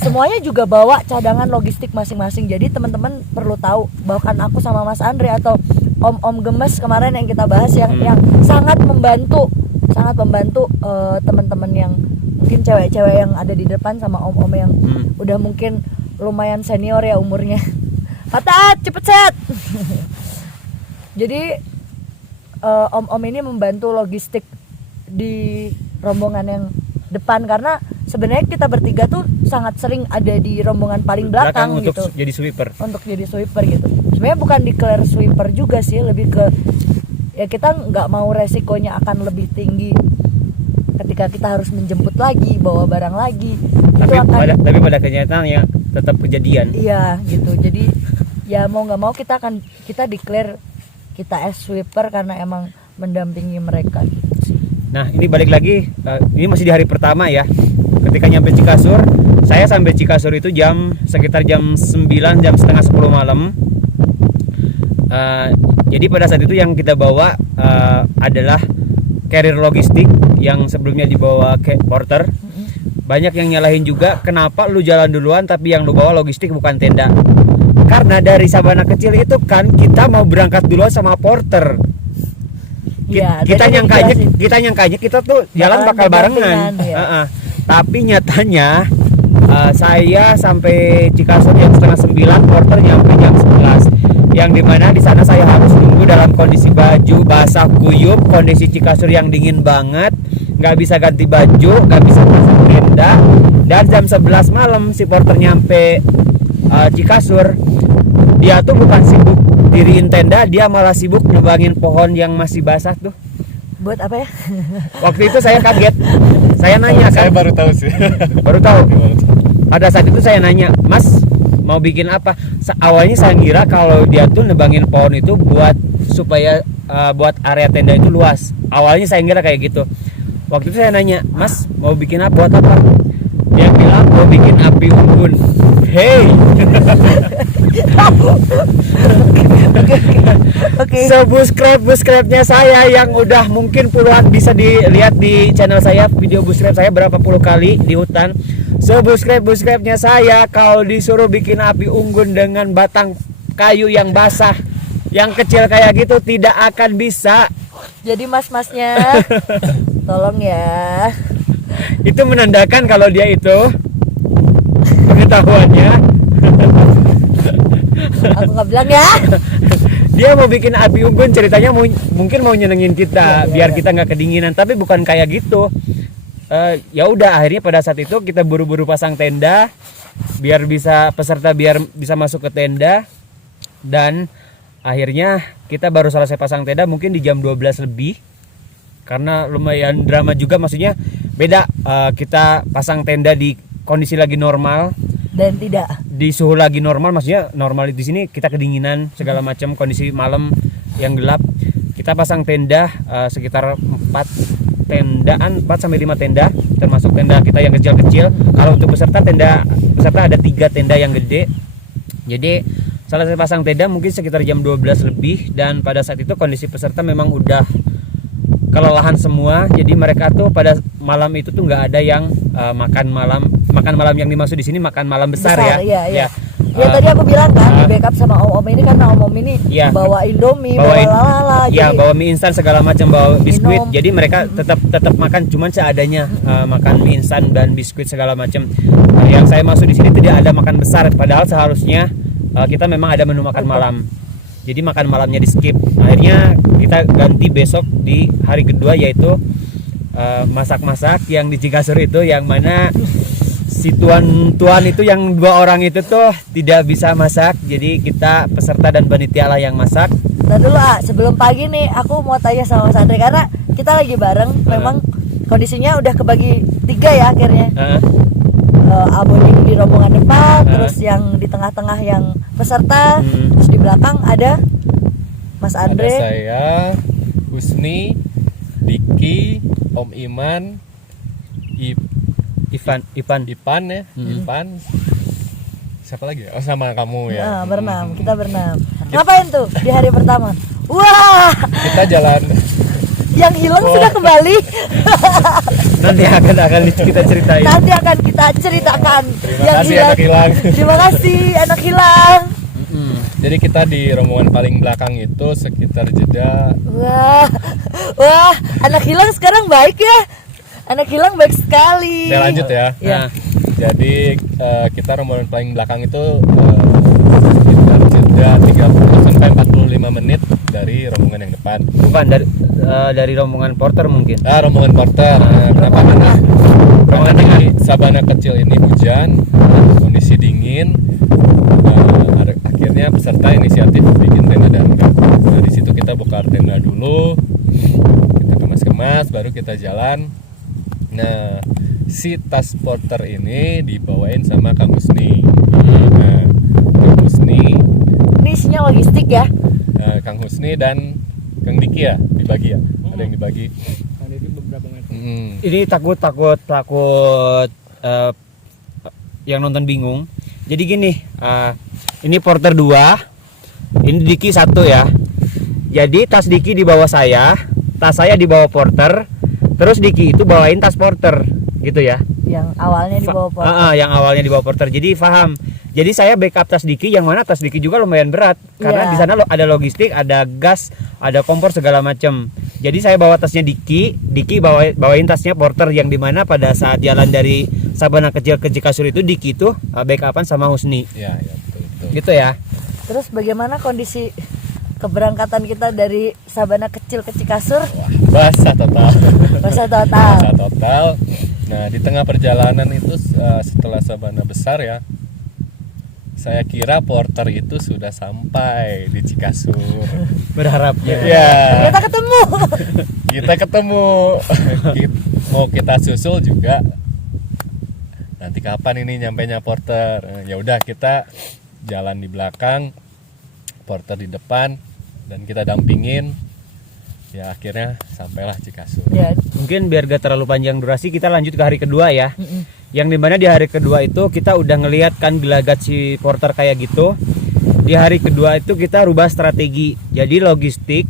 semuanya juga bawa cadangan logistik masing-masing. Jadi teman-teman perlu tahu, bahkan aku sama Mas Andre atau Om Gemes kemarin yang kita bahas yang sangat membantu teman-teman yang mungkin cewek-cewek yang ada di depan sama om-om yang udah mungkin lumayan senior ya umurnya. Pataat, cepet set. Jadi om-om ini membantu logistik di rombongan yang depan, karena sebenarnya kita bertiga tuh sangat sering ada di rombongan paling belakang untuk gitu. jadi sweeper. Untuk jadi sweeper gitu. Sebenarnya bukan declare sweeper juga sih, lebih ke ya kita nggak mau resikonya akan lebih tinggi ketika kita harus menjemput lagi, bawa barang lagi. Tapi pada kenyataannya tetap kejadian. Iya gitu. Jadi ya mau nggak mau kita declare kita as sweeper karena emang mendampingi mereka gitu sih. Nah ini balik lagi, ini masih di hari pertama ya. Ketika nyampe Cikasur, saya sampai Cikasur itu sekitar jam 9, jam setengah 10 malam. Jadi pada saat itu yang kita bawa adalah carrier logistik yang sebelumnya dibawa ke porter. Banyak yang nyalahin juga, kenapa lu jalan duluan tapi yang lu bawa logistik bukan tenda. Karena dari Sabana kecil itu kan kita mau berangkat duluan sama porter. Kita nyangkanya kita tuh jalan bakal barengan. Ya. Tapi nyatanya saya sampai Cikasur jam setengah 9, porter nyampe jam 11. Yang dimana di sana saya harus nunggu dalam kondisi baju basah kuyup, kondisi Cikasur yang dingin banget, nggak bisa ganti baju, nggak bisa pasang tenda. Dan jam 11 malam si porter nyampe Cikasur, dia tuh bukan sibuk diriin tenda, dia malah sibuk nebangin pohon yang masih basah tuh. Buat apa ya? Waktu itu saya kaget, saya nanya kan. Saya baru tahu sih. Baru tahu. Pada saat itu saya nanya, Mas mau bikin apa? Awalnya saya kira kalau dia tuh nebangin pohon itu supaya buat area tenda itu luas. Awalnya saya kira kayak gitu. Waktu itu saya nanya, Mas mau bikin apa? Buat apa? Dia bilang mau bikin api unggun. Hey. Oke. Subscribe-nya saya yang udah mungkin puluhan, bisa dilihat di channel saya, video subscribe saya berapa puluh kali di hutan. Subscribe-nya saya kalau disuruh bikin api unggun dengan batang kayu yang basah, yang kecil kayak gitu tidak akan bisa. Jadi mas-masnya tolong ya. Itu menandakan kalau dia itu pengetahuannya aku nggak bilang ya. Dia mau bikin api unggun, ceritanya mungkin mau nyenengin kita, biar kita nggak kedinginan, tapi bukan kayak gitu. Ya udah, akhirnya pada saat itu kita buru-buru pasang tenda biar peserta bisa masuk ke tenda, dan akhirnya kita baru selesai pasang tenda mungkin di jam 12 lebih. karena lumayan drama juga, maksudnya beda kita pasang tenda di kondisi lagi normal Dan tidak. di suhu lagi normal, maksudnya normal di sini kita kedinginan segala macam, kondisi malam yang gelap. Kita pasang tenda sekitar 4 sampai 5 tenda, termasuk tenda kita yang kecil-kecil. Kalau untuk peserta ada 3 tenda yang gede. Jadi salah saya pasang tenda mungkin sekitar jam 12 lebih, dan pada saat itu kondisi peserta memang udah kelelahan semua. Jadi mereka tuh pada malam itu tuh nggak ada yang makan malam yang dimaksud di sini makan malam besar ya. Iya. Ya tadi aku bilang kan di backup sama om ini, karena om ini Iya. bawa Indomie, bawa lala, ya jadi bawa mie instan segala macam, bawa biskuit. Minum. Jadi mereka tetap makan cuman seadanya, makan mie instan dan biskuit segala macam. Yang saya maksud di sini tidak ada makan besar, padahal seharusnya kita memang ada menu makan malam. Jadi makan malamnya di skip. Akhirnya kita ganti besok di hari kedua, yaitu masak-masak yang di Cikasur itu, yang mana si tuan itu yang 2 orang itu tuh tidak bisa masak. Jadi kita peserta dan panitia lah yang masak. Nah dulu sebelum pagi nih aku mau tanya sama Mas Andre, karena kita lagi bareng, memang kondisinya udah kebagi 3 ya akhirnya. Aboding di rombongan depan, terus yang di tengah-tengah yang peserta, terus di belakang ada Mas Andre. Ada saya, Husni, Diki, Om Iman, Ivan Ipan ya, Ipan. Siapa lagi ya? Oh, sama kamu ya. Nah, berenam, kita berenam. Ngapain tuh di hari pertama? Wah, Kita jalan. yang hilang sudah kembali. nanti akan kita ceritain. Nanti akan kita ceritakan. Terima kasih anak hilang. Terima kasih anak hilang. Jadi kita di rombongan paling belakang itu sekitar jeda. Wah, anak hilang sekarang baik ya. Anak hilang baik sekali. Saya lanjut ya. Ya. Jadi kita rombongan paling belakang itu sekitar jeda 30 sampai 45 menit dari rombongan yang depan. Bukan dari rombongan porter mungkin. Rombongan porter. Kenapa? Karena di Sabana kecil ini hujan, kondisi dingin. Akhirnya peserta inisiatif bikin tenda darurat. Nah di situ kita bongkar tenda dulu, kita kemas-kemas, baru kita jalan. Nah si tas porter ini dibawain sama Kang Husni. Nah Kang Husni, Ini isinya logistik ya. Kang Husni dan Kang Diki ya dibagi ya. Ada yang dibagi. Ini takut yang nonton bingung. Jadi gini, ini porter 2, ini Diki 1 ya. Jadi tas Diki di bawah saya, tas saya di bawah porter, terus Diki itu bawain tas porter, gitu ya. Yang awalnya di bawah porter. Yang awalnya di bawah porter. Jadi paham. Jadi saya backup tas Diki, yang mana tas Diki juga lumayan berat, karena Iya. di sana ada logistik, ada gas, ada kompor segala macam. Jadi saya bawa tasnya Diki bawain tasnya porter, yang dimana pada saat jalan dari Sabana kecil ke Cikasur itu Diki itu backupan sama Husni. Ya betul. Gitu ya. Terus bagaimana kondisi keberangkatan kita dari Sabana kecil ke Cikasur? Basah total. Masa total. Basah total. Nah di tengah perjalanan itu setelah Sabana besar ya, saya kira porter itu sudah sampai di Cikasur. Berharapnya. Ya, Ternyata ketemu. kita ketemu. Mau kita susul juga. Nanti kapan ini nyampainya porter? Ya udah kita jalan di belakang, porter di depan, dan kita dampingin. Ya akhirnya sampailah Cikasur. Ya, Mungkin biar gak terlalu panjang durasi, kita lanjut ke hari kedua ya. Yang dimana di hari kedua itu kita udah ngelihat kan gelagat si porter kayak gitu. Di hari kedua itu kita rubah strategi. Jadi logistik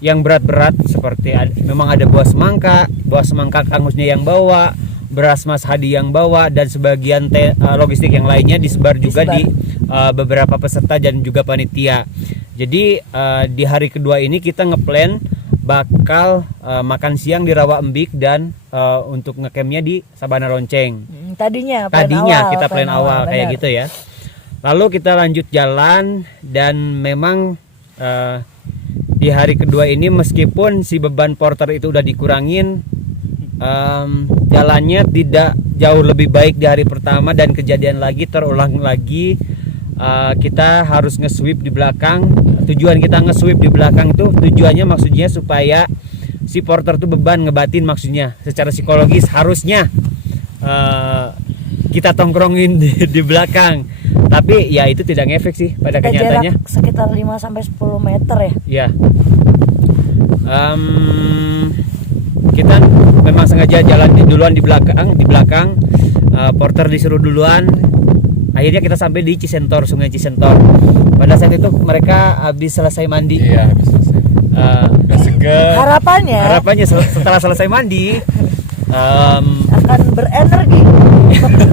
yang berat-berat seperti memang ada buah semangka Kang Husni yang bawa, beras Mas Hadi yang bawa, dan sebagian logistik yang lainnya disebar juga di beberapa peserta dan juga panitia. Jadi di hari kedua ini kita ngeplan bakal makan siang di Rawa Embik dan untuk ngecampnya di Sabana Lonceng. tadinya Kita plan awal kayak benar. gitu ya. Lalu kita lanjut jalan, dan memang di hari kedua ini meskipun si beban porter itu udah dikurangin, jalannya tidak jauh lebih baik di hari pertama, dan kejadian lagi terulang lagi kita harus nge-sweep di belakang. Tujuan kita nge-sweep di belakang tuh tujuannya maksudnya supaya si porter tuh beban ngebatin, maksudnya secara psikologis harusnya kita tongkrongin di belakang. Tapi ya itu tidak ngefek sih pada Kita kenyataannya. jarak sekitar 5 sampai 10 meter ya. Ya. Kita memang sengaja jalan duluan di belakang. Porter disuruh duluan. Akhirnya kita sampai di Cisentor, Sungai Cisentor. Pada saat itu mereka habis selesai mandi. Iya, habis selesai. Udah seger. Harapannya setelah selesai mandi akan berenergi,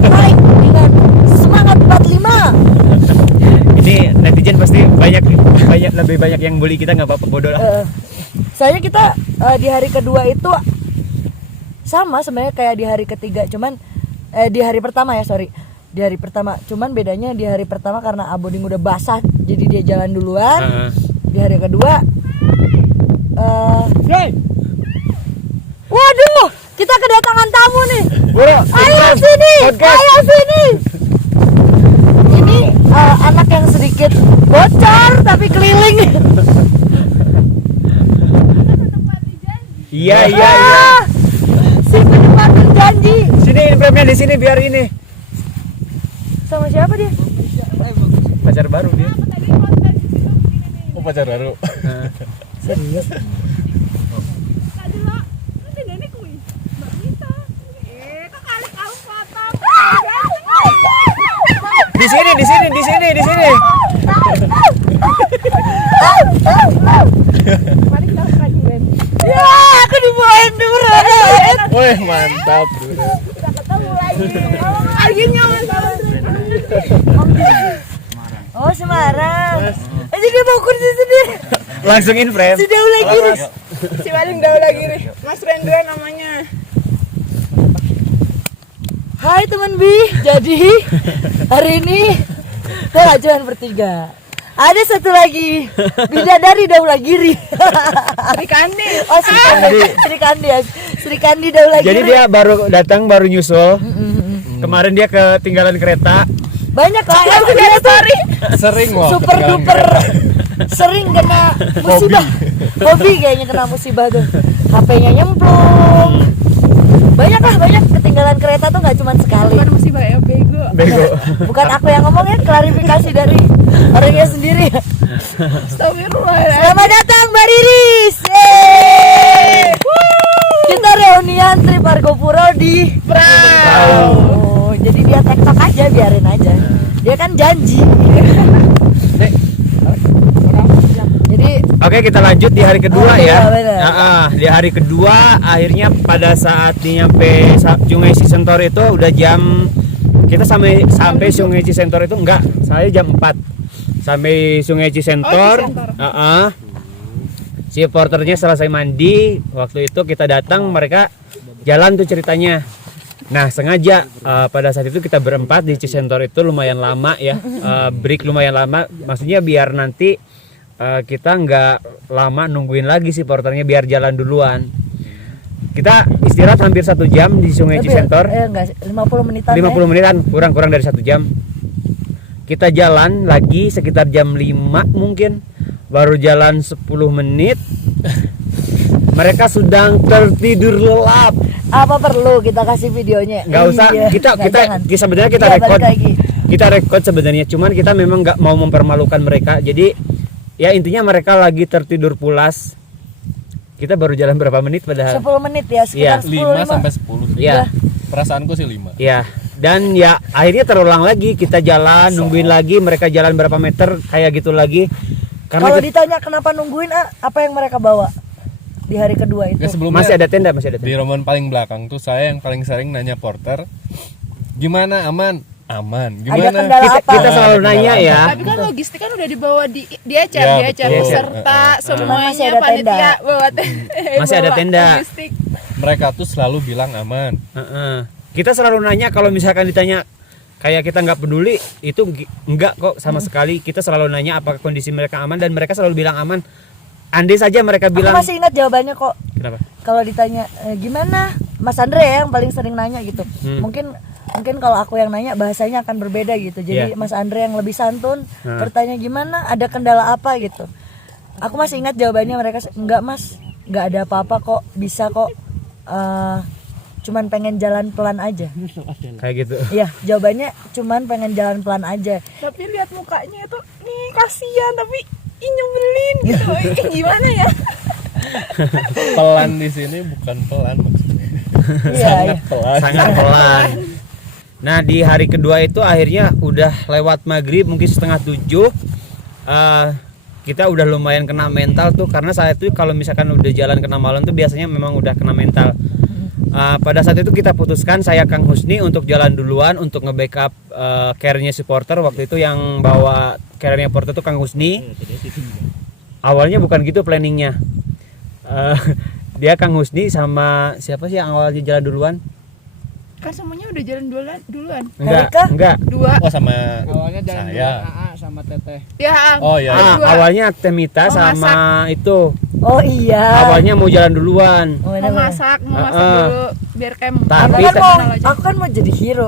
naik dengan semangat 45. ini netizen pasti lebih banyak yang bully kita, nggak apa-apa, bodoh lah. Soalnya kita di hari kedua itu sama sebenarnya kayak di hari ketiga, cuman di hari pertama ya, di hari pertama, cuman bedanya di hari pertama karena Aboding udah basah jadi dia jalan duluan. Di hari kedua waduh, kita kedatangan tamu nih. Bro, Ayo sini. Ini anak yang sedikit bocor tapi keliling. Iya. Si penemat berjanji. Sini frame-nya di sini biar ini. Sama siapa dia? Pacar baru dia. Oh, pacar baru. Serius? Di sini. Ya, aku dibawain beneran. Wih, mantap, bro. Oh, Semarang. Jadi dia mau kursi sendiri. Langsung in frame. Si Daula gini. Si paling Daula gini. Mas Rendra namanya. Hai teman Bi. Jadi hari ini kita nggak cuma bertiga. Ada satu lagi bidadari Daula Giri. Sri Kandi. Oh, Sri Kandi Daula Giri. Jadi dia baru datang, baru nyusul. Kemarin dia ketinggalan kereta. Banyak lah ya, dia story. Sering loh. Super duper sering kena musibah. Hobi kayaknya kena musibah tuh. HP-nya nyemplung. Banyak ketinggalan kereta tuh nggak cuma sekali. Bukan musibah ya, bego. Bukan aku yang ngomong ya, klarifikasi dari orangnya sendiri. Astagfirullah. Selamat datang Mbak Riris. Yeay. Kita reunian trip Argopuro di Oh, jadi dia tektok aja, biarin aja. Dia kan janji. Jadi Oke, kita lanjut di hari kedua Oh, ya. benar. Di hari kedua akhirnya pada saat nyampe Sungai Cisentor itu udah kita sampai Sungai Cisentor itu enggak, saya jam 4. Sampai Sungai Cisentor. Si porternya selesai mandi, waktu itu kita datang, mereka jalan tuh ceritanya. Nah, sengaja pada saat itu kita berempat di Cisentor itu lumayan lama ya. Break lumayan lama, maksudnya biar nanti kita nggak lama nungguin lagi si porternya, biar jalan duluan. Kita istirahat hampir 1 jam di Sungai Cisentor. enggak, 50 menitan. 50 menitan, kurang dari 1 jam. Kita jalan lagi sekitar jam 5 mungkin. Baru jalan 10 menit. Mereka sedang tertidur lelap. Apa perlu kita kasih videonya? Nggak usah. Iya. Kita sebenarnya kita Iya, record. balik lagi. Kita record sebenarnya, cuman kita memang nggak mau mempermalukan mereka. Jadi ya intinya mereka lagi tertidur pulas. Kita baru jalan berapa menit padahal? 10 menit ya, sekitar 5 sampai 10 sih. Iya. Perasaanku sih 5. Ya, dan ya akhirnya terulang lagi, kita jalan nungguin lagi, mereka jalan berapa meter kayak gitu lagi. Karena Kalau ditanya kenapa nungguin, apa yang mereka bawa di hari kedua itu? Ya, sebelumnya masih ada tenda. di rombongan paling belakang tuh saya yang paling sering nanya porter, gimana, aman? Aman. Ada Gimana? kendala apa? Kita selalu nanya ya. Tapi kan logistik kan udah dibawa di acar, Ya, betul. peserta Masih semuanya, ada tenda. panitia bawa Masih ada bawa tenda. logistik. Mereka tuh selalu bilang aman. Kita selalu nanya, kalau misalkan ditanya kayak kita nggak peduli, itu enggak kok sama sekali. Kita selalu nanya apakah kondisi mereka aman, dan mereka selalu bilang aman. Andai saja mereka bilang. Aku masih ingat jawabannya kok. Kenapa? Kalau ditanya gimana, Mas Andre ya yang paling sering nanya gitu. Mungkin mungkin kalau aku yang nanya bahasanya akan berbeda gitu. Jadi Mas Andre yang lebih santun bertanya gimana, ada kendala apa gitu. Aku masih ingat jawabannya mereka, enggak Mas, enggak ada apa-apa kok, bisa kok, cuman pengen jalan pelan aja. Kayak gitu. Iya, jawabannya cuman pengen jalan pelan aja. Tapi lihat mukanya itu, nih kasihan tapi nyebelin gitu. Gimana ya? Pelan di sini bukan pelan maksudnya. Iya, Sangat pelan. Sangat pelan. Nah di hari kedua itu akhirnya udah lewat maghrib mungkin setengah 7. Kita udah lumayan kena mental tuh, karena saat itu kalau misalkan udah jalan kena malam tuh biasanya memang udah kena mental. Pada saat itu kita putuskan, saya Kang Husni untuk jalan duluan untuk nge-backup carrier-nya supporter. Waktu itu yang bawa carrier-nya supporter tuh Kang Husni. Awalnya bukan gitu planningnya. Dia Kang Husni sama siapa sih yang awalnya jalan duluan? Kan semuanya udah jalan duluan. Enggak. 2. Oh sama Awalnya jalan saya. AA sama Teteh. Ya. Oh iya. Dua. Awalnya Temita Mau sama itu. Oh iya. Awalnya mau jalan duluan. Oh, Mau bener-bener. masak dulu biar kayak Tapi aku kan mau jadi hero.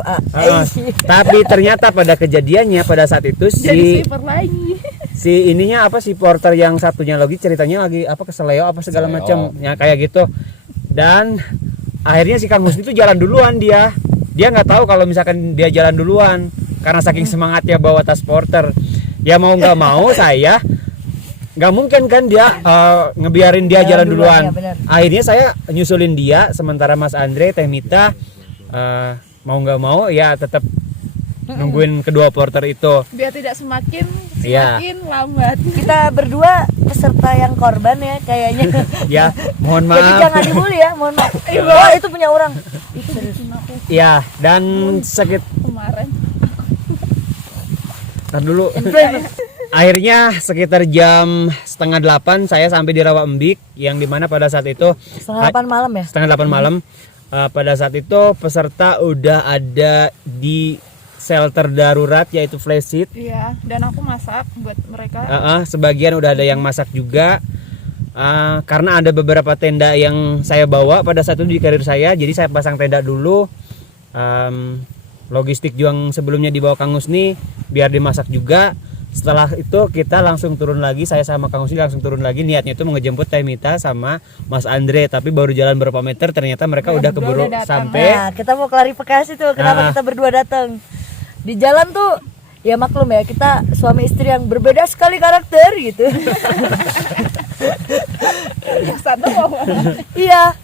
Tapi ternyata pada kejadiannya pada saat itu jadi sweeper lagi. si ininya apa si porter yang satunya lagi ceritanya lagi apa keseleo apa segala Keseleo. macam ya kayak gitu. Dan akhirnya si Kang Husni itu jalan duluan, dia nggak tahu kalau misalkan dia jalan duluan karena saking semangatnya bawa tas porter. Ya mau nggak mau saya nggak mungkin kan dia ngebiarin dia jalan duluan. Ya, benar. Akhirnya saya nyusulin dia, sementara Mas Andre, Teh Mita mau nggak mau ya tetap nungguin kedua porter itu. Biar tidak semakin Iya. lambat. Kita berdua peserta yang korban ya kayaknya. Ya mohon Jadi maaf. jangan dibully ya, mohon maaf. Oh, itu punya orang. Itu serius. Ya dan sakit. Kemarin. Ntar dulu. Akhirnya sekitar jam 7:30 saya sampai di Rawa Embik, yang dimana pada saat itu 7:30 malam ya. 7:30 malam. Pada saat itu peserta udah ada di shelter darurat yaitu flash seat. Iya, dan aku masak buat mereka. Sebagian udah ada yang masak juga. Karena ada beberapa tenda yang saya bawa pada saat itu di karir saya, jadi saya pasang tenda dulu. Logistik yang sebelumnya dibawa Kang Husni biar dimasak juga. Setelah itu kita langsung turun lagi, saya sama Kang Husni langsung turun lagi, niatnya itu ngejemput Teh Mita sama Mas Andre, tapi baru jalan berapa meter ternyata mereka udah keburu udah datang. sampai. Nah, kita mau klarifikasi tuh kenapa kita berdua datang. Di jalan tuh ya maklum ya, kita suami istri yang berbeda sekali karakter gitu. Satu bawa. Iya.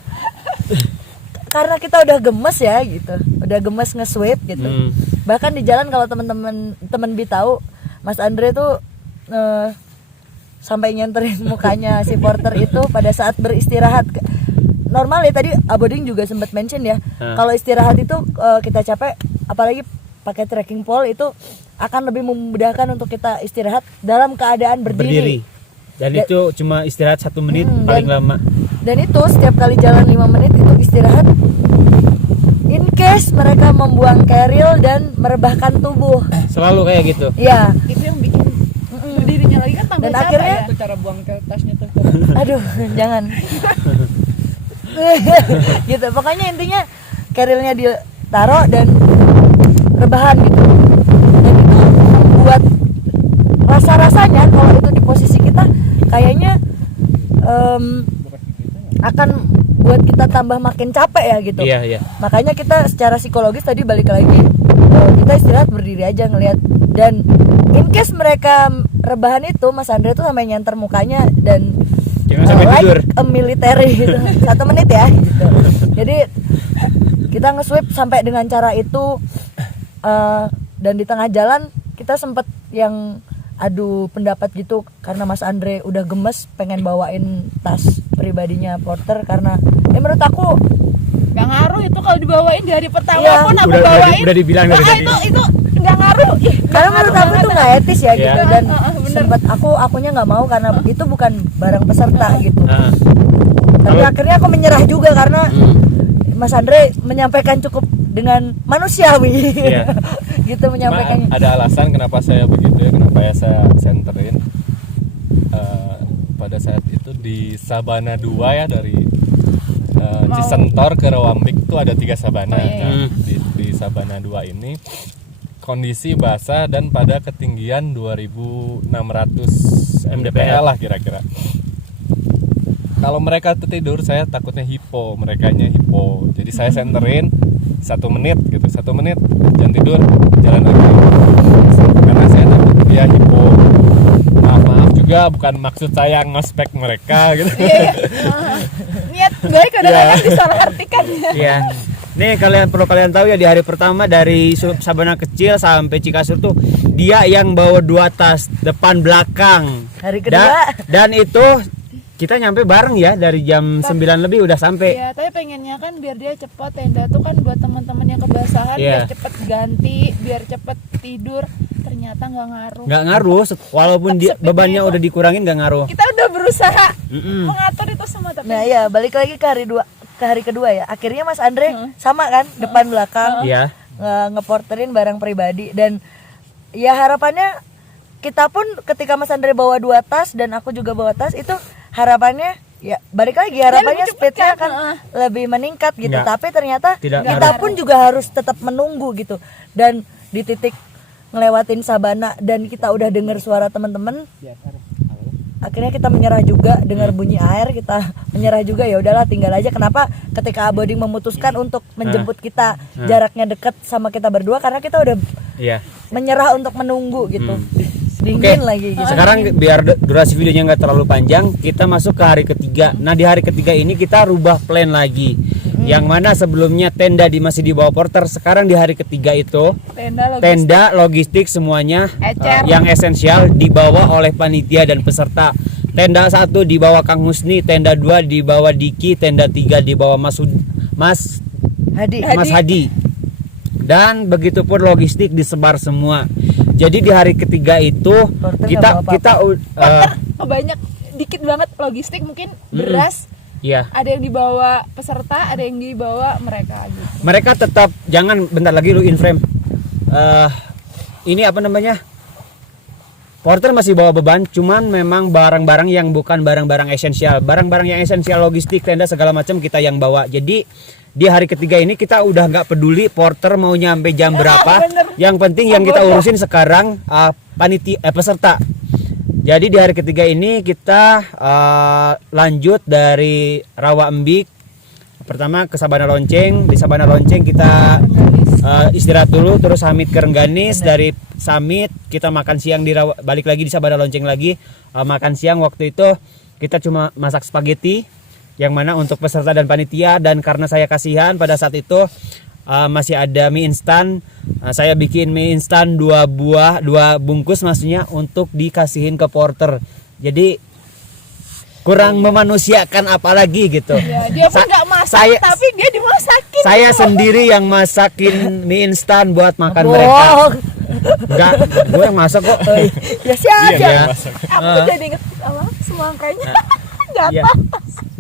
Karena kita udah gemes ya gitu. Udah gemes nge-sweep gitu. Bahkan di jalan kalau teman Bi tahu, Mas Andre tuh sampai nyenterin mukanya si porter itu pada saat beristirahat. Normal ya, tadi Aboding juga sempat mention ya. Kalau istirahat itu kita capek, apalagi pakai trekking pole itu akan lebih memudahkan untuk kita istirahat dalam keadaan berdiri. Dan itu cuma istirahat 1 menit paling lama. Dan itu setiap kali jalan 5 menit itu istirahat. In case mereka membuang keril dan merebahkan tubuh. Selalu kayak gitu. Iya. Itu yang bikin berdirinya lagi kan tambah Dan capek akhirnya ya. Itu cara buang ke tasnya tuh. aduh, jangan. Gitu. Pokoknya intinya kerilnya ditaruh dan rebahan gitu. Dan itu membuat rasa-rasanya kalau itu di posisi kita kayaknya akan buat kita tambah makin capek ya gitu. Iya. Makanya kita secara psikologis tadi balik lagi, kita istirahat berdiri aja ngelihat. Dan in case mereka rebahan itu, Mas Andre tuh sampai nyanter mukanya dan Jangan sampai tidur. like a military gitu. 1 menit ya gitu. Jadi kita nge-sweep sampai dengan cara itu, dan di tengah jalan kita sempet yang adu pendapat gitu karena Mas Andre udah gemes pengen bawain tas pribadinya porter, karena menurut aku Gak ngaruh itu kalau dibawain di hari pertama Iya. pun aku Udah bawain. dibilang dari tadi. Itu gak ngaruh. karena menurut aku itu nggak etis ya gitu. Iya. Dan sempet akunya nggak mau karena itu bukan barang peserta gitu. Tapi akhirnya aku menyerah juga karena Mas Andre menyampaikan cukup dengan manusiawi. Iya. Gitu menyampaikannya. Ada alasan kenapa saya begitu ya, kenapa ya saya senterin. Pada saat itu di Sabana 2 ya, dari Cisentor ke Rawambik tuh ada 3 sabana. Di Sabana 2 ini kondisi basah dan pada ketinggian 2600 mdpl lah kira-kira. Kalau mereka tuh tidur, saya takutnya merekanya hipo. Jadi saya senterin 1 menit gitu, 1 menit jangan tidur, jalan lagi. Karena saya takut dia hipo. Maaf juga, bukan maksud saya ngospek mereka gitu. Niat baik kadang-kadang disalahartikan ya. Iya. Nih kalian tahu ya, di hari pertama dari Sabana kecil sampai Cikasur tuh dia yang bawa 2 tas depan belakang. Hari kedua. Dan itu kita nyampe bareng ya, dari jam 9 lebih udah sampai. Iya, tapi pengennya kan biar dia cepat, tenda tuh kan buat teman-teman yang kebasahan Iya. biar cepet ganti, biar cepet tidur. Ternyata nggak ngaruh. Nggak ngaruh, walaupun dia bebannya udah dikurangin nggak ngaruh. Kita udah berusaha mengatur itu semua tapi Nah ya, balik lagi ke hari kedua ya. Akhirnya Mas Andre sama kan, depan belakang. Iya. Ngeporterin barang pribadi. Dan ya harapannya kita pun ketika Mas Andre bawa 2 tas dan aku juga bawa tas, itu harapannya ya balik lagi, harapannya lebih cepet speednya kan? akan lebih meningkat gitu. Nggak. Tapi ternyata Tidak kita ngaruh. pun juga harus tetap menunggu gitu. Dan di titik ngelewatin Sabana dan kita udah dengar suara teman-teman, akhirnya kita menyerah juga. Dengar bunyi air, kita menyerah juga. Ya udahlah, tinggal aja. Kenapa ketika Aboding memutuskan untuk menjemput kita jaraknya dekat sama kita berdua, karena kita udah Iya. menyerah untuk menunggu gitu. Oke, Dingin lagi gitu. sekarang biar durasi videonya nggak terlalu panjang, kita masuk ke hari ketiga. Nah, di hari ketiga ini kita rubah plan lagi. Yang mana sebelumnya tenda masih di bawah porter, sekarang di hari ketiga itu tenda logistik semuanya yang esensial dibawa oleh panitia dan peserta. Tenda 1 dibawa Kang Husni, tenda 2 dibawa Diki, tenda 3 dibawa Mas Hadi. Dan begitu pun logistik disebar semua. Jadi di hari ketiga itu Porter kita nggak bawa banyak dikit banget logistik, mungkin beras. Iya. Ada yang dibawa peserta, ada yang dibawa mereka gitu. Mereka tetap, jangan bentar lagi lu in frame. Ini apa namanya? Porter masih bawa beban, cuman memang barang-barang yang bukan barang-barang esensial. Barang-barang yang esensial logistik, tenda segala macam kita yang bawa. Jadi di hari ketiga ini kita udah nggak peduli porter mau nyampe jam berapa. Yang penting yang kita urusin sekarang peserta. Jadi di hari ketiga ini kita lanjut dari Rawa Embik. Pertama ke Sabana Lonceng. Di Sabana Lonceng kita istirahat dulu, terus Samit ke Rengganis. Dari Samit kita makan siang balik lagi di Sabana Lonceng lagi. Makan siang waktu itu kita cuma masak spaghetti, yang mana untuk peserta dan panitia. Dan karena saya kasihan pada saat itu masih ada mie instan, saya bikin mie instan 2 bungkus maksudnya untuk dikasihin ke porter. Jadi kurang memanusiakan apalagi gitu. Ya, dia pun nggak masak, tapi dia dimasakin. Saya sendiri yang masakin mie instan buat makan mereka. Enggak, gue yang masak kok. Ya siap. Ya. Aku tuh jadi inget semangkanya. Iya.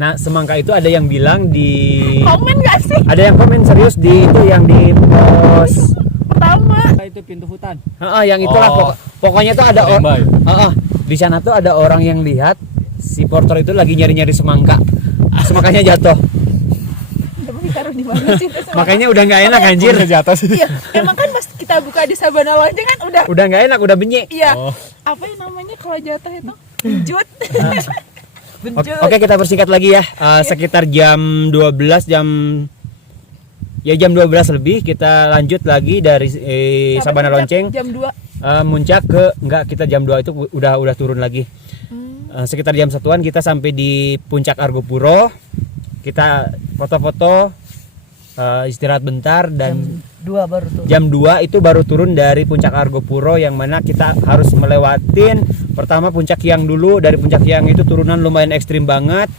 Nah, semangka itu ada yang bilang di Komen gak sih? ada yang komen serius di itu yang di pos. Pertama Itu pintu hutan. Yang itulah pokoknya tuh ada Rimba ya? di sana tuh ada orang yang lihat si porter itu lagi nyari-nyari semangka. Semangkanya jatuh. Coba ditaruh di mana sih itu semangka? Makanya udah nggak enak anjir. Udah jatuh sih. Iya, emang kan pas kita buka di Sabana Lonceng kan udah Udah nggak enak, udah benyek. iya. Apa yang namanya kalau jatuh itu? Jut. Oke, kita persingkat lagi ya. Sekitar jam 12 jam 12 lebih kita lanjut lagi dari Sabana Lonceng. Jam 2. Muncak kita jam 2 itu udah turun lagi. Sekitar jam 1-an kita sampai di puncak Argopuro. Kita foto-foto, istirahat bentar, dan jam 2 itu baru turun dari puncak Argopuro, yang mana kita harus melewatin pertama puncak Hyang dulu. Dari puncak Hyang itu turunan lumayan ekstrim banget,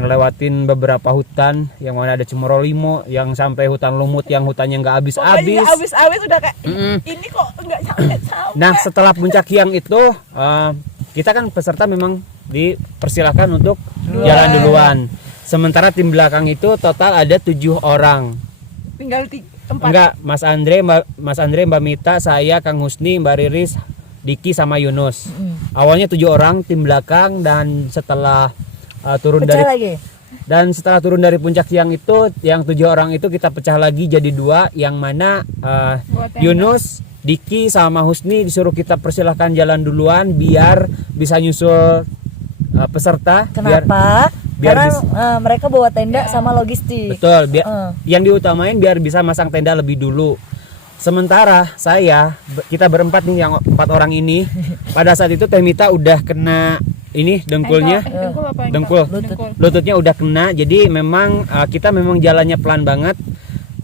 ngelewatin beberapa hutan yang mana ada Cemorolimo, yang sampai hutan lumut yang hutannya nggak habis-habis. Habis-habis udah kayak ini kok nggak sampai. Nah, setelah puncak Hyang itu kita kan peserta memang dipersilahkan untuk jalan duluan. Sementara tim belakang itu total ada 7 orang. Tinggal 4. Enggak, Mas Andre, Mbak Mita, saya, Kang Husni, Mbak Riris, Diki sama Yunus. Awalnya 7 orang tim belakang, dan setelah turun Pecah dari lagi. Dan setelah turun dari puncak siang itu, yang 7 orang itu kita pecah lagi jadi 2, yang mana Yunus, Diki sama Husni disuruh kita persilahkan jalan duluan biar bisa nyusul peserta. Kenapa? Biar Karena mereka bawa tenda sama logistik. Betul, yang diutamain biar bisa masang tenda lebih dulu. Sementara kita berempat nih, yang 4 orang ini, pada saat itu Temita udah kena ini dengkulnya, Dengkul apa ankle? dengkul, Dengkul. lututnya udah kena. Jadi memang kita memang jalannya pelan banget.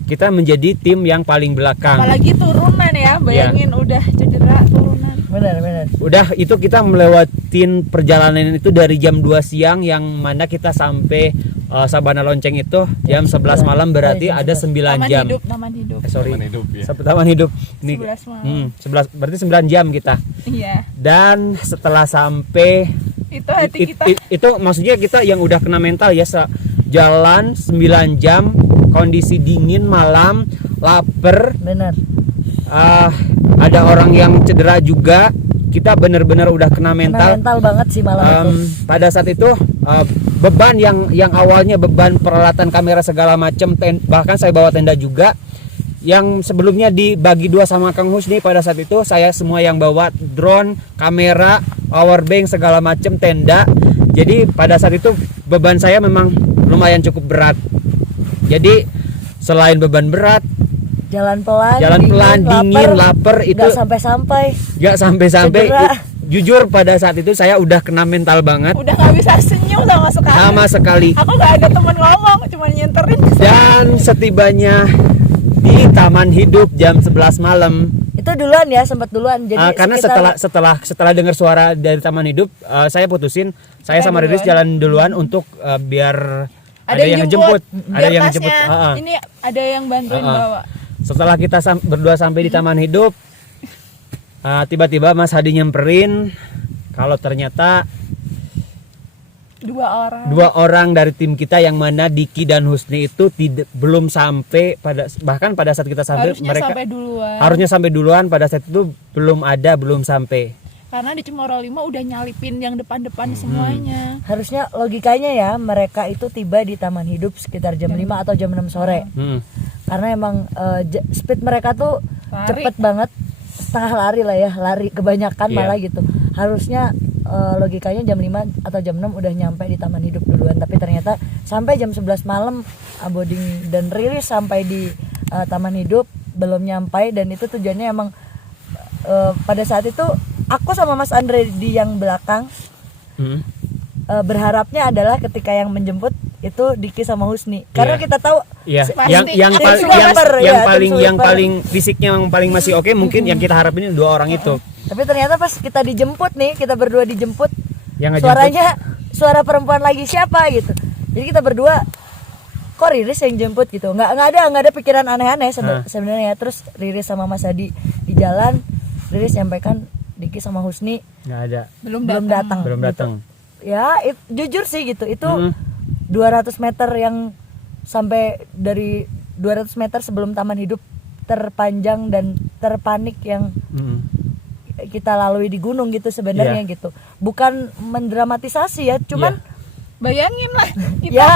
Kita menjadi tim yang paling belakang. Apalagi turunan ya, bayangin udah cedera turunan. Benar. Udah itu kita melewatin perjalanan itu dari jam 2 siang, yang mana kita sampai Sabana Lonceng itu jam 11 malam, berarti ada 9 jam. Taman hidup. Sorry. Taman hidup ya. Taman hidup. Ini 11 malam. 11 berarti 9 jam kita. Iya. Dan setelah sampai Itu hati kita. itu maksudnya kita yang udah kena mental ya, jalan 9 jam, kondisi dingin malam, lapar, Benar. ada orang yang cedera juga. Kita benar-benar udah kena mental. Mental banget sih malam itu. Pada saat itu beban yang awalnya beban peralatan kamera segala macam, bahkan saya bawa tenda juga, yang sebelumnya dibagi 2 sama Kang Husni. Pada saat itu saya semua yang bawa drone, kamera, power bank segala macam, tenda. Jadi pada saat itu beban saya memang lumayan cukup berat. Jadi selain beban berat, Jalan pelan, dingin, lapar, itu nggak sampai-sampai. nggak sampai-sampai. Cedera. Jujur pada saat itu saya udah kena mental banget Udah nggak bisa senyum sama sekali. sama sekali. Aku nggak ada teman ngomong, cuma nyenterin. Dan setibanya di Taman Hidup jam 11 malam, Itu duluan ya, sempat duluan. Jadi karena sekitar- setelah dengar suara dari Taman Hidup, saya putusin, saya sama Riris jalan duluan untuk biar ada yang ngejemput, ada yang ngejemput. Ini ada yang bantuin bawa. Setelah kita berdua sampai di Taman Hidup, tiba-tiba Mas Hadi nyamperin kalau ternyata 2 orang. 2 orang dari tim kita, yang mana Diki dan Husni itu belum sampai, bahkan pada saat kita sampai Harusnya mereka sampai duluan. harusnya sampai duluan. Pada saat itu belum sampai. Karena di Cemoro 5 udah nyalipin yang depan-depan semuanya. harusnya logikanya ya mereka itu tiba di Taman Hidup sekitar jam 5 atau jam 6 sore. Karena emang speed mereka tuh Lari. cepet banget, setengah lari lah ya, lari kebanyakan malah gitu. Harusnya logikanya jam 5 atau jam 6 udah nyampe di Taman Hidup duluan, tapi ternyata sampai jam 11 malam Aboding dan Riris sampai di Taman Hidup belum nyampe. Dan itu tujuannya emang pada saat itu aku sama Mas Andre di yang belakang berharapnya adalah ketika yang menjemput itu Diki sama Husni, karena kita tahu Iya, Pasti. yang Tim paling sweeper, ya, tim yang sweeper. paling fisiknya yang paling masih oke, mungkin yang kita harapin 2 orang itu. tapi ternyata pas kita dijemput nih, kita berdua dijemput, Yang ngejemput. suaranya suara perempuan lagi siapa gitu. Jadi kita berdua kok Riris yang jemput gitu, nggak ada pikiran aneh-aneh sebenarnya. Terus Riris sama Mas Hadi di jalan, Riris nyampaikan Diki sama Husni Nggak ada. Belum datang. Belum gitu. datang. Ya jujur sih gitu, itu 200 meter yang sampai dari 200 meter sebelum Taman Hidup terpanjang dan terpanik yang kita lalui di gunung gitu sebenarnya gitu. Bukan mendramatisasi ya, cuman Bayangin lah kita ya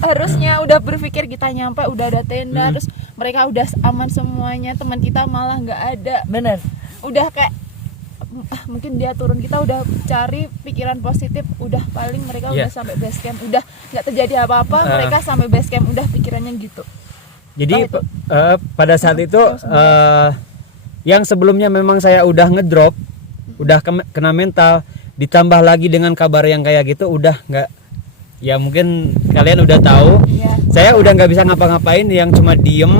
harusnya udah berpikir kita nyampe udah ada tenda, terus mereka udah aman semuanya, teman kita malah nggak ada. bener. Udah kayak mungkin dia turun, kita udah cari pikiran positif, udah paling mereka udah sampai base camp, udah nggak terjadi apa-apa, mereka sampai base camp, udah pikirannya gitu. Jadi pada saat itu yang sebelumnya memang saya udah ngedrop, udah kena mental, ditambah lagi dengan kabar yang kayak gitu, udah nggak, ya mungkin kalian udah tahu, saya udah nggak bisa ngapa-ngapain, yang cuma diem,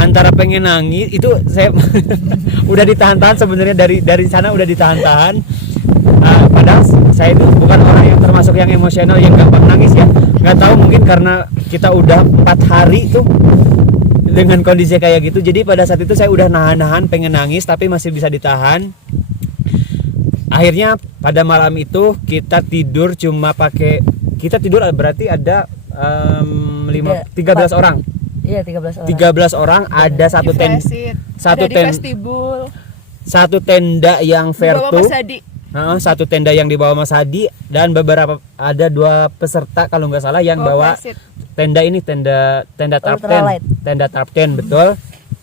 antara pengen nangis itu saya udah ditahan-tahan sebenarnya, dari sana udah ditahan-tahan. Padahal saya itu bukan orang yang termasuk yang emosional yang gampang nangis ya, nggak tahu mungkin karena kita udah 4 hari tuh dengan kondisi kayak gitu. Jadi pada saat itu saya udah nahan-nahan pengen nangis tapi masih bisa ditahan. Akhirnya pada malam itu kita tidur berarti ada 13 orang. Iya 13 orang. 13 orang, ada satu Di tenda, Fresit, satu ada di ten- vestibul, satu tenda yang bawa vertu. Mas Hadi. Satu tenda yang dibawa Mas Hadi dan beberapa ada 2 peserta kalau nggak salah yang bawa Placid. tenda ini tenda trap Ultralight. tent. Tenda trap tent betul.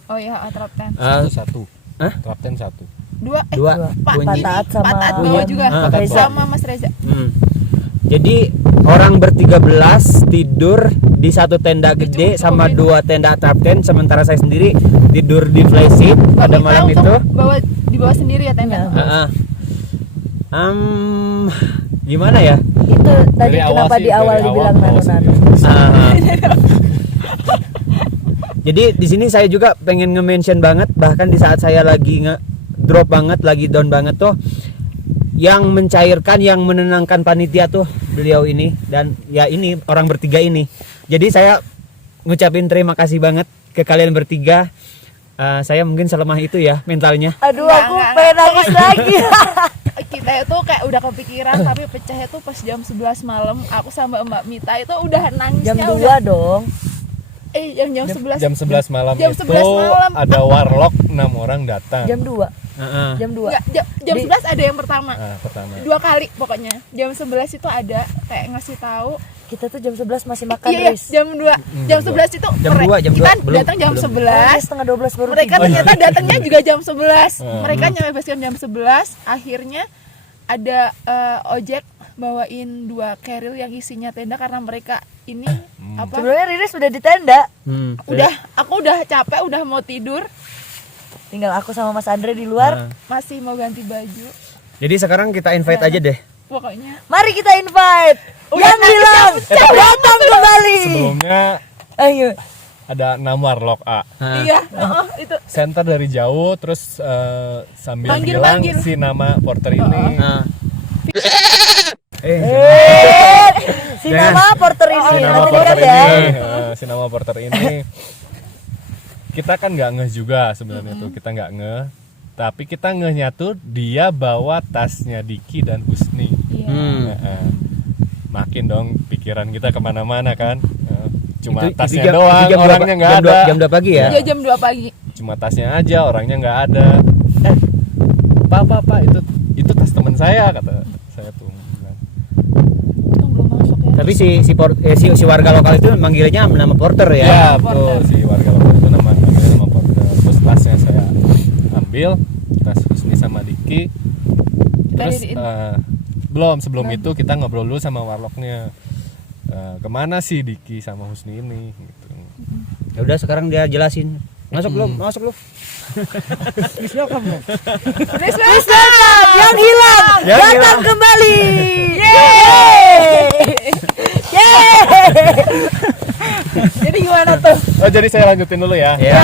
Oh iya, trap tent. Satu. Hah? Kapten satu. Dua Pak bunyi. Taat sama Pak Taat Uyan. bawa juga Pak Taat sama Mas Reza. Jadi orang ber-13 tidur di satu tenda gede sama 2 tenda trap tent, sementara saya sendiri tidur di flysheet pada Kita malam untuk itu. dibawa sendiri ya tenda. Heeh. Gimana ya? Itu tadi Dari awal kenapa sih, di awal dari dibilang awal nano-nano. Jadi di sini saya juga pengen nge-mention banget, bahkan di saat saya lagi drop banget, lagi down banget tuh, yang mencairkan, yang menenangkan panitia tuh beliau ini, dan ya ini orang bertiga ini. Jadi saya ngucapin terima kasih banget ke kalian bertiga. Saya mungkin selemah itu ya mentalnya. Aduh, Enggak, aku enggak. pengen nangis lagi. Kita itu kayak udah kepikiran tapi pecahnya tuh pas jam 11 malam. Aku sama Mbak Mita itu udah nangisnya Jam 2 udah dong. jam 11. Jam 11 malam Jam 11 itu malam. ada warlock 6 orang datang. Jam 2. Jam 2. Enggak, jam 11 ada yang pertama. Pertama. 2 kali pokoknya. Jam 11 itu ada kayak ngasih tahu. Kita tuh jam 11 masih makan, Iya, Riz. jam 2. Jam 11 itu Jam 2, jam kita 2, belum, datang jam belum. 11. Setengah 12 baru Mereka tiba. ternyata datangnya juga jam 11. Mereka nyampe base camp jam 11. Akhirnya ada ojek bawain 2 carrier yang isinya tenda karena mereka ini apa? Sebelumnya Riris udah di tenda. Aku udah capek, udah mau tidur, Tinggal aku sama Mas Andre di luar. masih mau ganti baju. Jadi sekarang kita invite aja deh. Pokoknya Mari kita invite yang bilang datang kembali. Sebelumnya Ayo. ada 6 warlock A. iya, itu Center dari jauh terus sambil bilang Panggil. si nama porter ini. Si nama porter ini Si nama nanti porter lihat ya. ini, si nama porter ini. Kita kan nggak ngeh juga sebenarnya tuh, kita nggak ngeh. Tapi kita ngehnya tuh dia bawa tasnya Diki dan Husni. Makin dong pikiran kita kemana-mana kan. Cuma tasnya doang, orangnya nggak ada. Jam 2 pagi ya? dia jam 2 pagi. Cuma tasnya aja, orangnya nggak ada. Pak, itu tas teman saya, kata saya tuh. Itu belum masuk ya. Tapi si warga lokal itu manggilnya nama porter ya? Ya betul, si warga lokal itu namanya nama porter. Terus tasnya saya ambil, tas Husni sama Diki. Terus sebelum itu kita ngobrol dulu sama warlocknya. Kemana sih Diki sama Husni ini? Gitu. Ya udah sekarang dia jelasin. Masuk lu. Please welcome yang hilang datang kembali. Jadi gimana tuh? Oh jadi saya lanjutin dulu ya. Ya.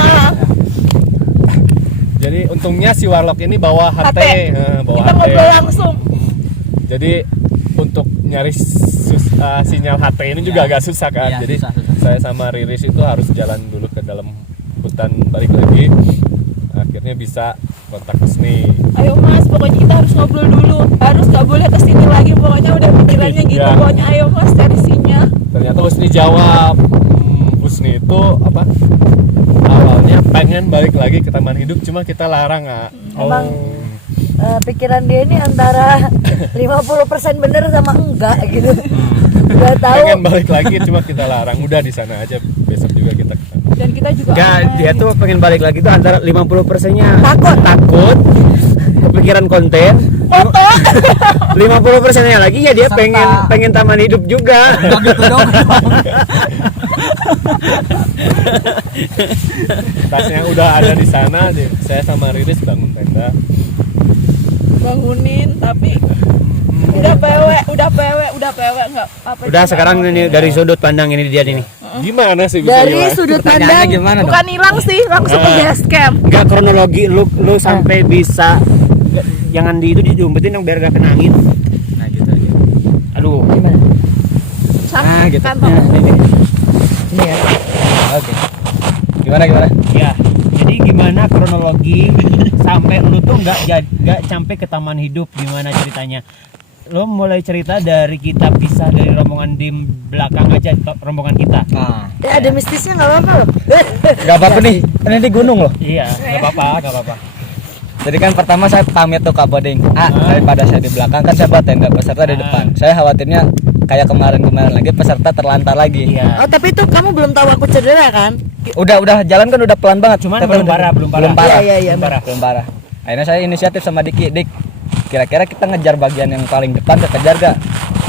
Jadi untungnya si warlock ini bawa HT, bawa Kita HT. ngobrol langsung. Jadi untuk nyari sinyal HT ini juga agak susah kan. Iya, Jadi susah. saya sama Riris itu harus jalan dulu ke dalam hutan, balik lagi. Akhirnya bisa kontak Husni. Ayo Mas, pokoknya kita harus ngobrol dulu. Harus nggak boleh kesini lagi. Pokoknya udah pikirannya gitu. Iya. Pokoknya ayo Mas cari sinyal. Ternyata Husni jawab. Husni itu apa? Awalnya pengen balik lagi ke Taman Hidup, cuma kita larang. Emang pikiran dia ini antara 50% bener sama enggak gitu. Udah tahu. Pengen balik lagi, cuma kita larang. Udah di sana aja. Besok juga kita ke sana. Dan kita juga Enggak, dia tuh pengen balik lagi tuh antara 50%-nya takut, kepikiran konten. 50%-nya lagi ya dia pengen Taman Hidup juga. Tasnya udah ada di sana, saya sama Riris bangun tenda. bangunin tapi udah PW nggak apa. Udah sekarang ini dari sudut pandang ini dia nih. Gimana sih bisa Dari hilang? sudut pandang bukan hilang sih, langsung ke base camp. Enggak kronologi lu sampai bisa jangan di itu diumpetin dong biar gak kena angin. Nah gitu aja. Aduh. Sakit gitu. kantong. Ini ya. Oke. Gimana? Ya. Jadi gimana kronologi sampai lu tuh nggak sampai ke Taman Hidup, gimana ceritanya? Lo mulai cerita dari kita pisah dari rombongan di belakang aja, rombongan kita. Ada mistisnya nggak apa-apa loh. Gak apa-apa nih, kan ini gunung loh. Iya, gak apa-apa. Jadi kan pertama saya pamit tuh ke Aboding. Daripada saya di belakang kan saya buat tenda peserta di depan. Saya khawatirnya kayak kemarin-kemarin lagi peserta terlantar lagi. Iya. Oh tapi itu kamu belum tahu aku cedera kan? Udah jalan kan udah pelan banget. Cuman Tapi belum parah. Iya, iya, belum parah. Akhirnya saya inisiatif sama Dik. Kira-kira kita ngejar bagian yang paling depan, kejar gak?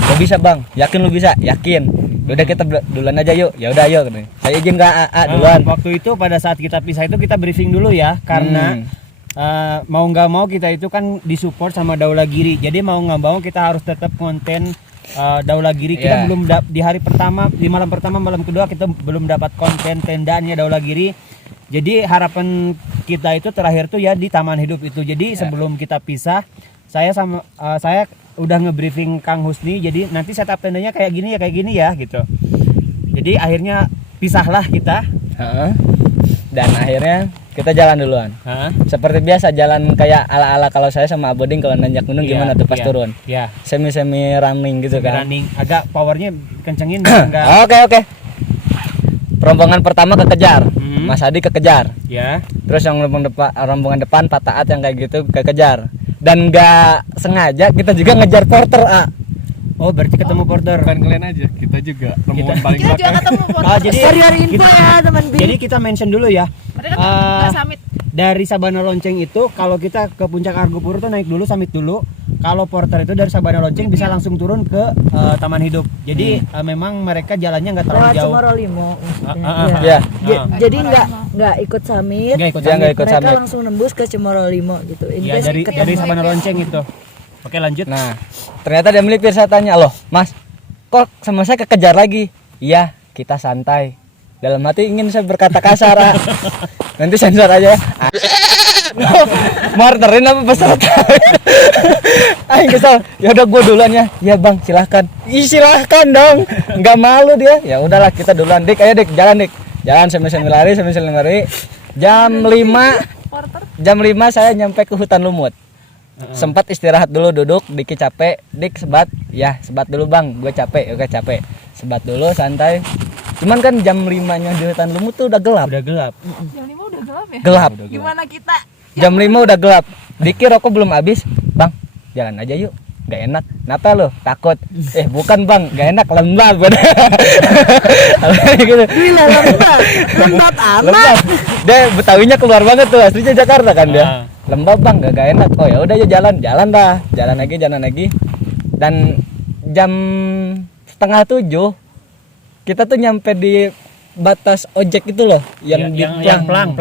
Lo bisa bang, yakin lu bisa? Yakin. Udah kita duluan aja yuk. Ya udah ayo. Saya izin ke AA duluan. Waktu itu pada saat kita pisah itu kita briefing dulu ya, karena mau nggak mau kita itu kan disupport sama Daula Giri. Jadi mau nggak mau kita harus tetap konten Daula Giri. Kita belum di hari pertama, di malam pertama, malam kedua kita belum dapat konten tendanya Daula Giri. Jadi harapan kita itu terakhir tuh ya di Taman Hidup itu. Jadi sebelum kita pisah, saya udah ngebriefing Kang Husni. Jadi nanti setup tendanya kayak gini ya gitu. Jadi akhirnya pisahlah kita. Dan akhirnya kita jalan duluan. Seperti biasa jalan kayak ala-ala kalau saya sama Aboding kalau nanjak gunung gimana tuh pas turun. Iya. Semi running gitu kan. Running agak powernya kencengin enggak. Oke. Rombongan pertama kekejar. Mas Adi kekejar. Ya. Terus yang rombongan depan Pak Taat yang kayak gitu kekejar. Dan nggak sengaja kita juga ngejar porter Oh berarti ketemu porter. Bukan kalian aja, kita juga rombongan paling Kita juga belakang. ketemu porter. Jadi Hari info ya teman B. Jadi kita mention dulu ya. Mereka nggak summit. Dari Sabana Lonceng itu kalau kita ke puncak Argopuro tuh naik dulu summit dulu. Kalau porter itu dari Sabana Lonceng bisa langsung turun ke Taman Hidup. Jadi memang mereka jalannya nggak terlalu lewat jauh. Cemoro Limo. Ya. Jadi nggak ikut summit. Nggak ikut Dia nggak ikut Mereka summit. langsung nembus ke Cemoro Limo gitu. In Ya case dari ketemu. Sabana Lonceng itu. Oke lanjut. Nah, ternyata dia melipir, saya tanya, "Loh, Mas, kok sama saya kekejar lagi?" "Iya, kita santai." Dalam hati ingin saya berkata kasar. Nanti sensor aja. Marterin apa peserta? Aing kesal. Ya udah gua duluan ya. Ya Bang, silahkan. Silahkan dong. Enggak malu dia. Ya udahlah kita duluan. Dik, ayo Dik, jalan Dik. Jalan sambil lari. Jam 5 saya nyampe ke hutan lumut. Sempat istirahat dulu, duduk, Diki capek, Dik sebat. Ya, sebat dulu Bang, gue capek. Oke, capek. Sebat dulu santai. Cuman kan jam 5-nya di hutan lumut tuh udah gelap. Udah gelap. Jam 5 udah gelap ya? Gelap. Gimana kita? Jam 5 udah gelap. Diki rokok belum habis. Bang, jalan aja yuk. Gak enak. Kenapa lo? Takut. Bukan Bang, gak enak, lembab. Gitu. Gila lembab amat. Dia Betawinya keluar banget tuh, aslinya Jakarta kan dia. Lembab Bang, gak enak. Oh ya udah ya jalan dah. Jalan lagi. Dan jam 6:30 kita tuh nyampe di batas ojek itu loh, yang pelang.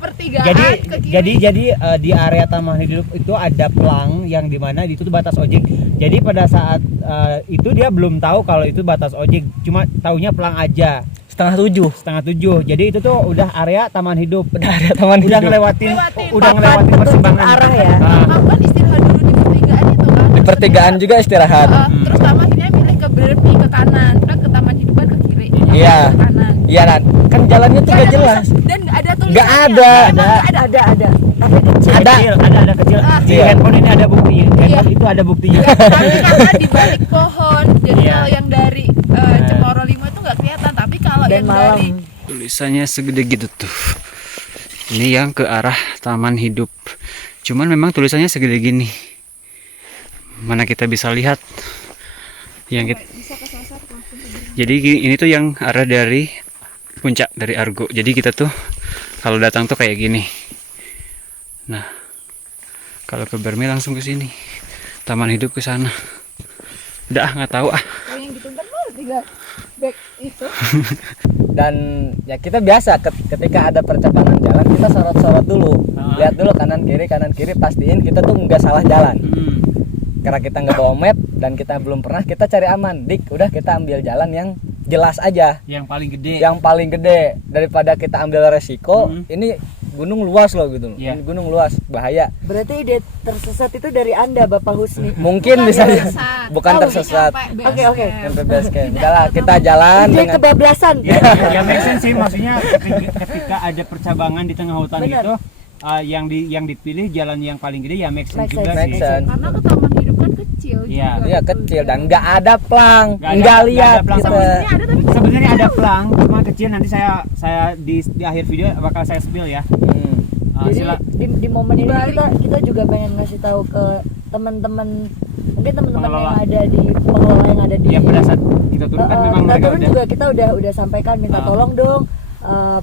Pertigaan ke kiri. Jadi di area Taman Hidup itu ada pelang yang dimana itu tuh batas ojek. Jadi pada saat itu dia belum tahu kalau itu batas ojek, cuma taunya pelang aja. 6:30. Jadi itu tuh udah area Taman Hidup. Udah ngelewatin persimpangan arah ya. Kamu kan istirahat dulu di pertigaan itu kan. Di pertigaan juga istirahat. Terus kamu akhirnya milih ke Bermi ke kanan, kan ke Taman Hidup kan ke kiri. Iya. Ke kanan. Iya kan jalannya tuh gak jelas. Dan nggak ada tulisannya. Nggak ada. Ada. Tapi kecil. Ada kecil. Di handphone ini ada buktinya. Handphone itu ada buktinya. Tapi karena di balik pohon. Jadi Iya. kalau yang dari Cemoro Limo itu nggak kelihatan. Tapi kalau Dan yang malam. dari Tulisannya segede gitu tuh. Ini yang ke arah Taman Hidup. Cuman memang tulisannya segede gini. Mana kita bisa lihat? Yang kita... Jadi ini tuh yang arah dari puncak dari Argo. Jadi kita tuh kalau datang tuh kayak gini. Nah, kalau ke Bermi langsung ke sini. Taman Hidup ke sana. Udah nggak tahu ah. yang ditonton baru 3 back itu. Dan ya kita biasa ketika ada percabangan jalan kita sorot-sorot dulu. Lihat dulu kanan kiri, pastiin kita tuh nggak salah jalan. Karena kita nggak bawa map dan kita belum pernah, kita cari aman. Dik, udah kita ambil jalan yang jelas aja. Yang paling gede. Daripada kita ambil resiko. Ini gunung luas loh gitu loh. Iya. Ini gunung luas, bahaya. Berarti ide tersesat itu dari Anda Bapak Husni. Mungkin bisa bukan tersesat. Oke. Sampai base camp. Udahlah, kita jalan Ide dengan kebablasan. Ya make sense sih, maksudnya ketika ada percabangan di tengah hutan Bener. gitu, yang dipilih jalan yang paling gede ya make sense Make juga sense. Make sih. sense. Karena ke Taman Hidup kan kecil Iya. juga. Iya kecil dan nggak ada plang, Nggak ada- nggak nggak lihat ada plang. kita. Sebenarnya ada tapi Sebenarnya ada pelang, cuma kecil. Nanti saya di akhir video bakal saya spill ya. Jadi Sila. di momen ini kita juga pengen ngasih tahu ke teman-teman, mungkin teman-teman yang Pengelola. ada di pengelola yang ada di Ya pada saat kita turun kan memang kita mereka turun udah juga kita udah sampaikan minta Ah. tolong dong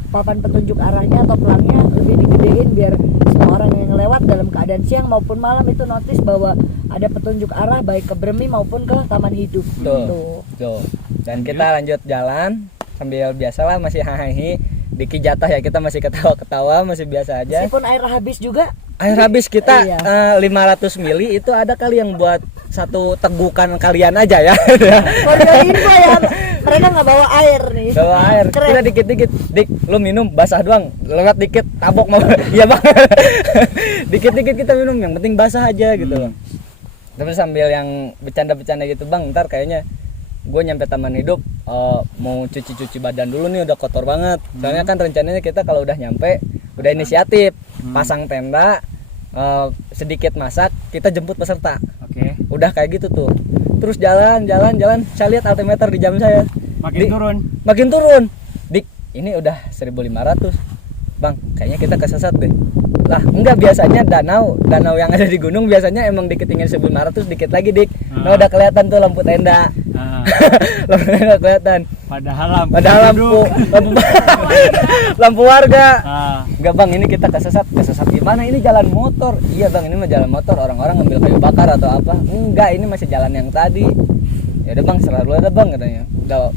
papan petunjuk arahnya atau pelangnya lebih digedein biar semua orang yang lewat dalam keadaan siang maupun malam itu notice bahwa ada petunjuk arah baik ke Bremi maupun ke Taman Hidup. Tuh. Tuh. Dan kita lanjut jalan sambil biasalah masih hahaha. Diki jatuh ya kita masih ketawa-ketawa, masih biasa aja. Meskipun air habis juga. Air habis kita Iya. 500 mili itu ada kali yang buat satu tegukan kalian aja ya. For your info ya, mereka nggak bawa air nih. Bawa air. Keren. Kita dikit-dikit, Dik, lu minum basah doang. Lewat dikit tabok mau. Iya, Bang. Dikit-dikit kita minum, yang penting basah aja gitu loh. Terus sambil yang bercanda-bercanda gitu, Bang, ntar kayaknya gue nyampe Taman Hidup mau cuci-cuci badan dulu nih, udah kotor banget. Soalnya kan rencananya kita kalau udah nyampe udah inisiatif pasang tenda, sedikit masak, kita jemput peserta. Oke. Udah kayak gitu tuh. Terus jalan. Saya lihat altimeter di jam saya. Makin turun. Dik, ini udah 1.500. Bang, kayaknya kita kesesat deh. Lah, enggak, biasanya danau yang ada di gunung biasanya emang diketingin 1.500, dikit lagi, Dik. Nah, udah kelihatan tuh lampu tenda. Lampu tenda kelihatan. Padahal lampu warga. Enggak, Bang, ini kita kesesat gimana? Ini jalan motor. Iya, Bang, ini mah jalan motor, orang-orang ngambil kayu bakar atau apa. Enggak, ini masih jalan yang tadi. Ya udah, Bang, selalu ada, Bang, katanya.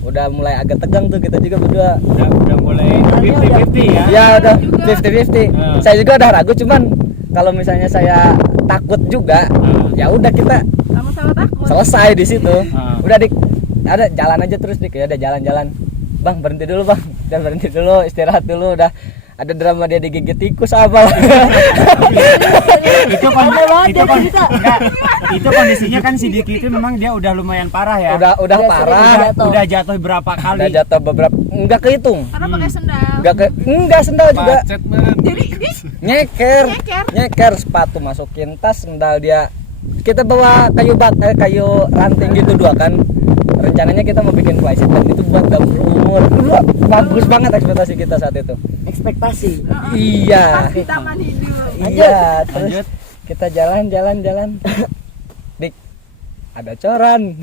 Udah mulai agak tegang tuh kita juga berdua. Udah mulai 50-50 ya. Ya udah 50-50. Saya juga udah ragu, cuman kalau misalnya saya takut juga, ya udah kita Sama-sama takut. selesai di situ. Udah, Dik, ada jalan aja terus, Dik. Ya udah jalan-jalan. Bang, berhenti dulu, Bang. Dan berhenti dulu, istirahat dulu. Udah ada drama dia digigit tikus apa. Itu kondisinya kan si Diki itu memang dia udah lumayan parah ya. Udah parah. Udah jatuh berapa kali? Udah jatuh beberapa, enggak kehitung. Karena pakai sendal. Enggak sendal juga. Jadi Nyeker sepatu masukin tas, sendal dia. Kita bawa kayu ranting gitu dua kan. Rencananya kita mau bikin flysheet dan itu buat dapur umur. Bagus banget ekspektasi kita saat itu. Ekspektasi. Iya. di Taman Hidup. Iya, terus kita jalan. Dik, ada coran.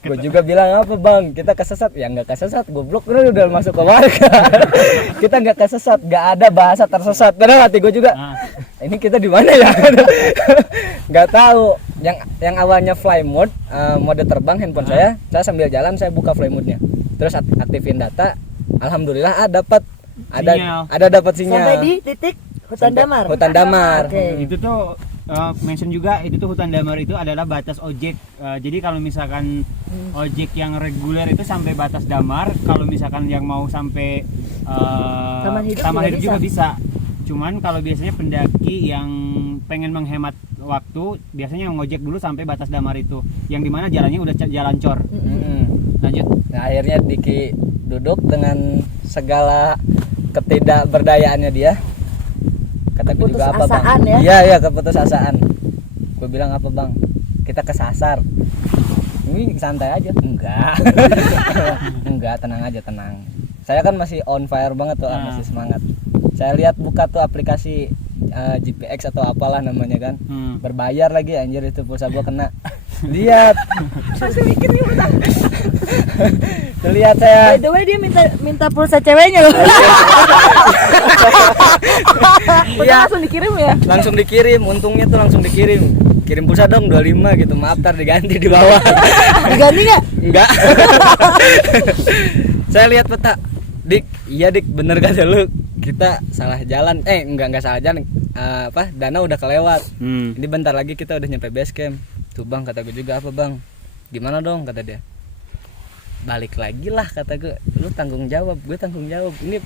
Gue juga bilang apa, Bang, kita kesesat. Ya nggak kesesat, goblok, udah masuk ke warga. Kita nggak kesesat, nggak ada bahasa tersesat. Karena hati gue juga, ini kita di mana ya? Nggak tahu. Yang awalnya fly mode, mode terbang handphone saya sambil jalan saya buka fly mode-nya. Terus aktifin data, alhamdulillah dapat dapat sinyal. Sampai di titik Hutan Damar. Hutan Damar. Oke. Itu tuh mention juga, itu tuh Hutan Damar itu adalah batas ojek. Jadi kalau misalkan ojek yang reguler itu sampai batas Damar, kalau misalkan yang mau sampai Taman Hidup juga bisa. Cuman kalau biasanya pendaki yang pengen menghemat waktu, biasanya ngojek dulu sampai batas Damar itu, yang dimana jalannya udah jalan cor. Lanjut. Nah, akhirnya Diki duduk dengan segala ketidakberdayaannya dia. Kataku juga apa, Bang? Ya? Iya, keputusasaan. Gue bilang apa, Bang? Kita kesasar. Ini santai aja. Enggak. Enggak, tenang aja, tenang. Saya kan masih on fire banget tuh, masih semangat. Saya lihat buka tuh aplikasi GPX atau apalah namanya kan. Berbayar lagi, anjir, itu pulsa gua kena. Lihat. Masih mikir nih utang. Lihat saya. By the way, dia minta pulsa ceweknya loh. Iya, Langsung dikirim ya. langsung dikirim, untungnya tuh langsung dikirim. Kirim pulsa dong 25 gitu. Maaf, tar diganti di bawah. Diganti nggak? Enggak. Saya lihat peta. Dik, iya, Dik, bener kata lu. Kita salah jalan. Enggak salah jalan. Danau udah kelewat. Ini bentar lagi kita udah nyampe base camp. Tuh, Bang, kata gue juga apa, Bang? Gimana dong, kata dia. Balik lagi lah, kata gue. Lu tanggung jawab, gue tanggung jawab. Ini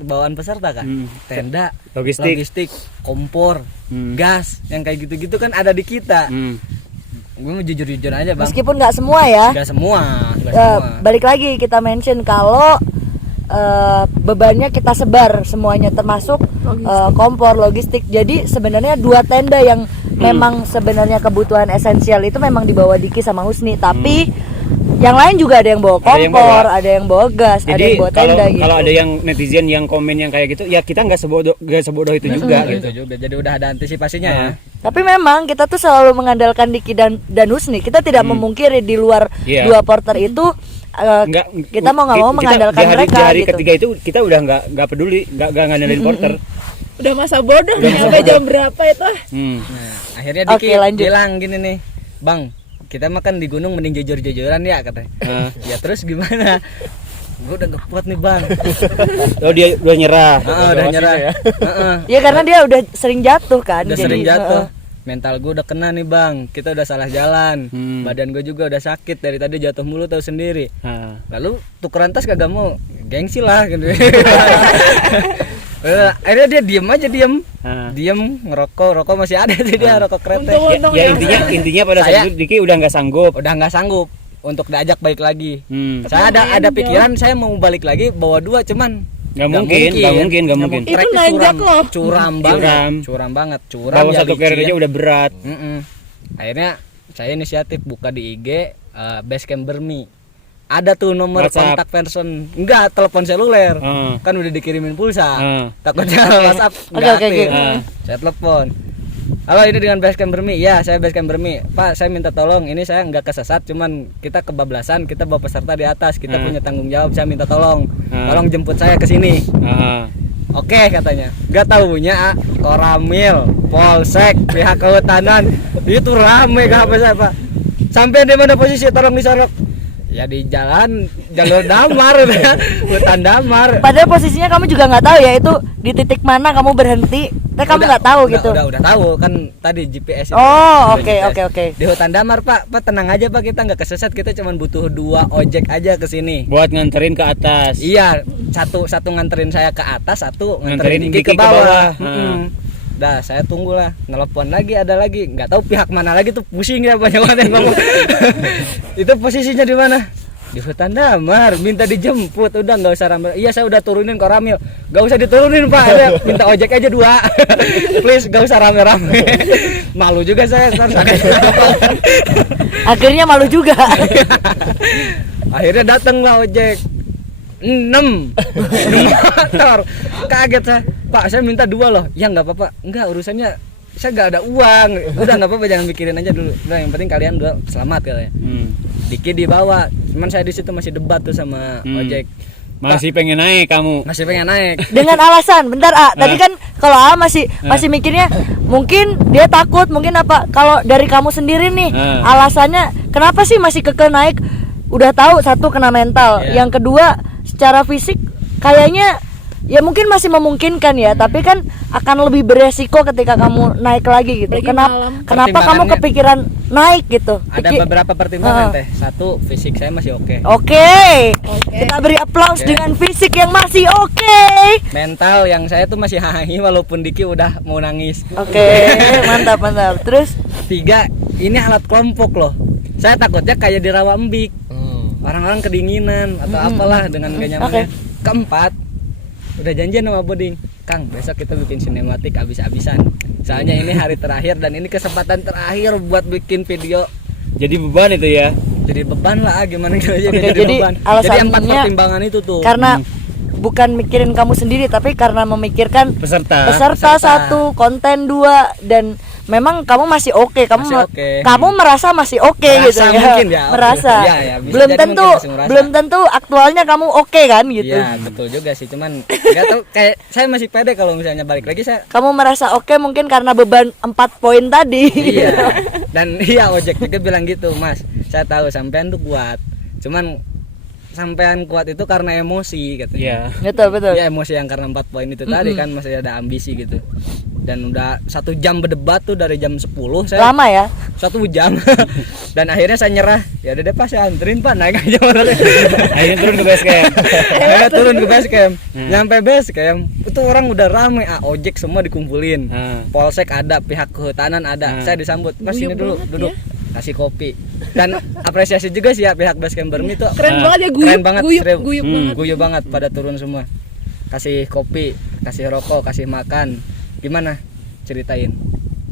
bawaan peserta kan. Tenda, logistik, kompor, gas, yang kayak gitu-gitu kan ada di kita. Gue mau jujur aja, Bang. Meskipun nggak semua ya. Nggak semua. Balik lagi kita mention kalau bebannya kita sebar semuanya, termasuk kompor, logistik. Jadi sebenarnya 2 tenda yang memang sebenarnya kebutuhan esensial itu memang dibawa Diki sama Husni, tapi yang lain juga ada yang bawa Ada yang kompor, bawa. ada yang bawa gas, ada Jadi yang bawa kalau tenda gitu. kalau ada yang netizen yang komen yang kayak gitu, ya kita nggak sebodoh itu juga gitu. Itu juga. Jadi udah ada antisipasinya ya. Tapi memang kita tuh selalu mengandalkan Diki dan Husni. Kita tidak memungkiri di luar Iya. dua porter itu Nggak, kita mau nggak mau kita mengandalkan di hari mereka gitu. ketiga itu kita udah nggak peduli, nggak ngandelin porter. Udah masa bodoh nih sampai jam berapa itu. Nah, akhirnya Oke, Diki lanjut. bilang gini nih, Bang, kita makan di gunung mending jujur-jujuran ya katanya. Ya terus gimana? Gue udah gak kuat nih Bang. Oh dia udah nyerah. Udah nyerah. Ya karena dia udah sering jatuh kan. Udah jadi, sering jatuh. Mental gue udah kena nih Bang. Kita udah salah jalan. Badan gue juga udah sakit dari tadi jatuh mulu tahu sendiri. Lalu tukeran tas kagak mau. Gengsi lah gitu. Akhirnya dia diem aja diem ngerokok masih ada tuh dia rokok kretek. Ya intinya pada saat itu Diki udah nggak sanggup. Udah nggak sanggup untuk diajak balik lagi. Saya ada pikiran saya mau balik lagi bawa 2 cuman Nggak mungkin. Itu nanjak loh. Curam banget. Bawa ya, satu carrier aja udah berat. Akhirnya saya inisiatif buka di IG Basecamp Bermi. Ada tuh nomor WhatsApp. kontak person, enggak telepon seluler, kan udah dikirimin pulsa, takutnya WhatsApp nggak Oke. aktif. Saya telepon, halo ini dengan Basecamp Bermi, ya saya Basecamp Bermi, Pak saya minta tolong, ini saya nggak kesesat, cuman kita kebablasan, kita bawa peserta di atas, kita punya tanggung jawab, saya minta tolong jemput saya ke sini. Oke katanya, nggak tahunya Koramil, Polsek, pihak kehutanan itu rame gak apa saya Pak. Sampai di mana posisi tolong disorok? Ya di jalan jalur damar, hutan damar. Padahal posisinya kamu juga nggak tahu ya itu di titik mana kamu berhenti. Tapi kamu nggak tahu gitu. Udah tahu kan tadi GPS itu. Oh Udah oke. GPS. Di hutan damar Pak tenang aja Pak kita nggak kesesat kita cuma butuh 2 ojek aja ke sini. Buat nganterin ke atas. Iya satu nganterin saya ke atas, satu Nganterin nganterin Diki Diki ke ke bawah. bawah. Dah saya tunggulah, nelpon lagi ada lagi, nggak tahu pihak mana lagi tuh pusing ya banyak banget yang ngomong. Itu posisinya di mana? Di hutan damar, minta dijemput, udah nggak usah rame. Iya saya udah turunin Koramil, nggak usah diturunin Pak, ada minta ojek aja 2. Please nggak usah rame-rame. Malu juga saya harus ada. Akhirnya malu juga. Akhirnya datang lah ojek 6 motor. Kaget saya, Pak saya minta 2 loh. Ya nggak apa-apa, enggak urusannya saya nggak ada uang. Udah nggak apa-apa jangan mikirin aja dulu. Udah yang penting kalian 2 selamat katanya. Diki dibawa, cuman saya di situ masih debat tuh sama ojek. Masih pengen naik kamu. Masih pengen naik. Dengan alasan, bentar tadi kan kalau masih mikirnya mungkin dia takut, mungkin apa? Kalau dari kamu sendiri nih, alasannya kenapa sih masih keke naik? Udah tahu satu kena mental, yang kedua secara fisik kayaknya ya mungkin masih memungkinkan ya, tapi kan akan lebih beresiko ketika kamu naik lagi gitu. Kenapa kamu kepikiran naik gitu? Ada beberapa pertimbangan teh. Satu, fisik saya masih oke. Oke. Kita beri aplaus dengan fisik yang masih oke. Mental yang saya tuh masih hahi walaupun Diki udah mau nangis. Oke, mantap. Terus 3, ini alat kelompok loh. Saya takutnya kayak di rawa embik. Orang-orang kedinginan atau apalah dengan gak nyamannya. 4, udah janjian sama Boding, Kang besok kita bikin sinematik abis-abisan. Soalnya ini hari terakhir dan ini kesempatan terakhir buat bikin video. Jadi beban itu ya. Jadi beban lah gimana gitu aja. Oke, jadi beban. Jadi 4 alasannya pertimbangan itu tuh. karena bukan mikirin kamu sendiri tapi karena memikirkan Peserta. satu, konten 2, dan memang kamu masih oke, kamu merasa masih oke gitu ya. Mungkin ya. Merasa. Ya, bisa jadi mungkin masih merasa. belum tentu aktualnya kamu oke kan gitu. Iya, betul juga sih. Cuman enggak tahu kayak saya masih pede kalau misalnya balik lagi saya. Kamu merasa oke mungkin karena beban 4 poin tadi. Iya. Dan iya ojek juga bilang gitu, Mas. Saya tahu sampean tuh kuat. Cuman sampean kuat itu karena emosi katanya. Iya. Betul. Ya emosi yang karena 4 poin itu tadi kan masih ada ambisi gitu. Dan udah 1 jam berdebat tuh dari jam 10 saya. Lama ya? 1 jam. Dan akhirnya saya nyerah. Ya udah deh Pak saya anterin Pak naik aja motornya. Akhirnya turun ke base camp. Akhirnya turun ke base camp. Nyampe base camp itu orang udah rame, ojek semua dikumpulin. Polsek ada, pihak kehutanan ada. Saya disambut, Mas sini dulu duduk. Kasih kopi. Dan apresiasi juga sih ya pihak Basecamp Bermi itu. Keren banget ya, Keren banget, guyup banget pada turun semua. Kasih kopi, kasih rokok, kasih makan. Gimana? Ceritain.